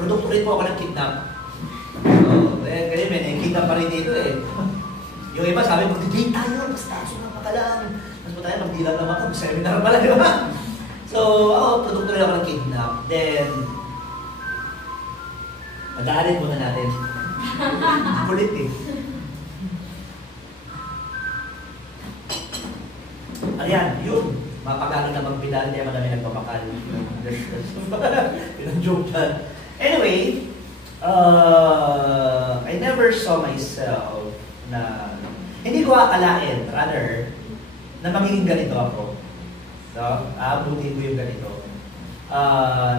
Produkto rin po ako ng kidnap. Kaya may kidnap pa rin dito eh. Yung iba sabi, mag-date tayo, basta sumama ka lang. Mas pa tayo, magdilang naman ka, seminar pala, di ba? So, produkto rin ako ng kidnap. Then, madaanin muna natin. Kulit eh. Ayan, yun. Mapagano na magpidal, kaya madami nagpapakal. Pinag-joke dyan. Anyway, I never saw myself na hindi ko akalain, rather, na magiging ganito ako. So, aabutin ko yung ganito.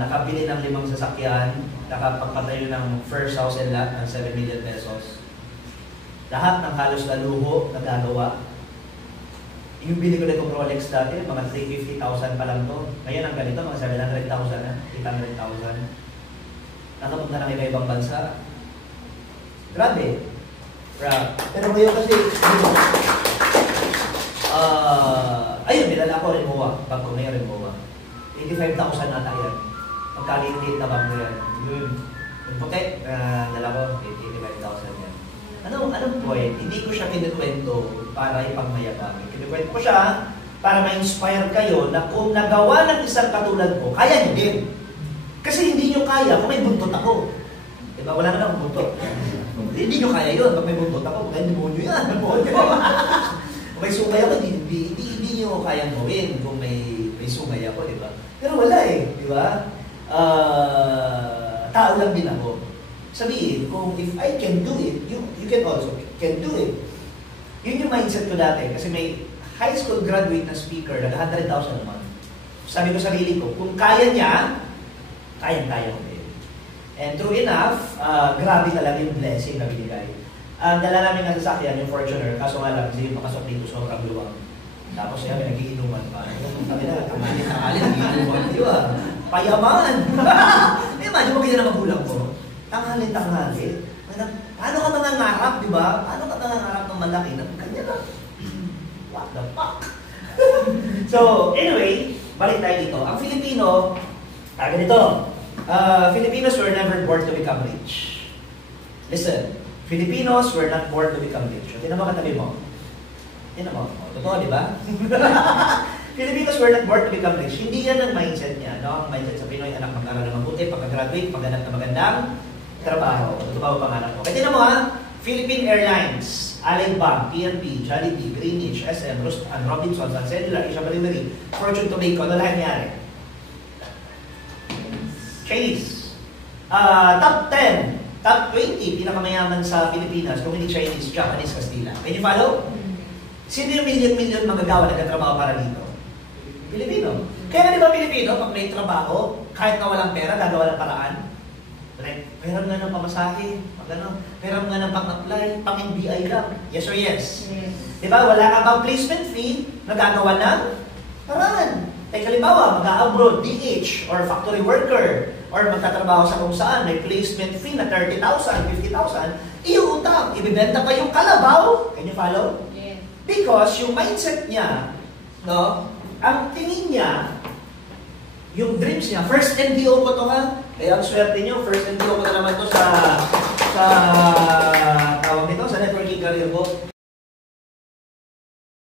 Nakabili ng 5 sasakyan, nakapagpatayo ng first house and lot ng 7 million pesos. Lahat ng halos na luho, nagagawa. Yung bili ko na itong Rolex dati, mga 350,000 pa lang to. Ngayon ang ganito, mga 700,000 na, 800,000. Nakapunta na ng iba-ibang bansa. Grabe. Pero ngayon kasi, ayun, nilala ko rin mo pag kumaya rin mo 85,000 nata yan. Magkaliit na bang yan. Yun. Yung puti, nala ko, 85,000 yan. Anong point? Hindi ko siya kinukwento para ipagmayabang. Kinukwento ko siya para ma-inspire kayo na kung nagawa ng isang katulad ko, kaya nyo din. Kasi hindi nyo kaya kung may buntot ako. Diba? Wala na akong buntot. Hindi nyo kaya yun. Pag may buntot ako, kaya demonyo yan. Kung may sungay ako, hindi nyo kaya gawin kung may sungay ako, diba? Pero wala eh, diba? Tao lang din ako. Sabihin, kung if I can do it, you can also can do it. Yun yung mindset ko dati. Kasi may high school graduate na speaker, nag-100,000 naman. Sabi ko sa sarili ko, kung kaya niya, kaya ko din. And true enough, grabe talaga yung blessing na binigay. Dala namin ng sasakyan, yung Fortuner, kaso nga lang, hindi yung makasok dito, sobrang luwang. Tapos siya, may nagiinuman pa. Sabi na, tangali, nagiinuman. Di ba? Payaman! Imagine mo ganyan na magulang ko. Tangali. Paano ka nangangarap, di ba? Paano ka nangangarap ng malaki? Ganyan lang. What the fuck? So, anyway, balik tayo dito. Ang Filipino, ganito. Filipinos were never born to become rich. Listen, Filipinos were not born to become rich. Tinan mo katabi mo. Tinan mo. Totoo, di ba? Filipinos were not born to become rich. Hindi yan ang mindset niya. No? Ang mindset sa Pinoy, anak mag-aral na mabuti, pagka-graduate, maghanap na magandang trabaho. Ito ba pangarap ko? Kaya tinan mo ha, Philippine Airlines, Allied Bank, PNP, Jollibee, Greenwich, SM, Robinson, Sun Cellular, Asia Marineri, Fortune Tobacco, ano lang nangyari? Chinese. Top 10, top 20, pinakamayaman sa Pilipinas, kung hindi Chinese, Japanese, Kastila. Can you follow? Sino yung million-million magagawa nagkatrabaho para dito? Pilipino. Kaya nga di ba Pilipino, pag may trabaho, kahit na walang pera, gagawa ng paraan. Like, pera nga ng pamasahe, pera nga ng pang-apply, pang-NBI lang. Yes or yes? Yes. Di ba? Wala ka bang placement fee, nagagawa ng paraan. Like, halimbawa, mag-abroad, DH, or factory worker, or magtatrabaho sa kung saan, may placement fee na 30,000, 50,000, iuutang, ibibenta pa yung kalabaw. Can you follow? Yes. Because yung mindset niya, no, ang tingin niya, yung dreams niya, first NDO ko to ha, kaya ang swerte niyo, first NDO ko na naman to sa tawag nito, sa networking career ko.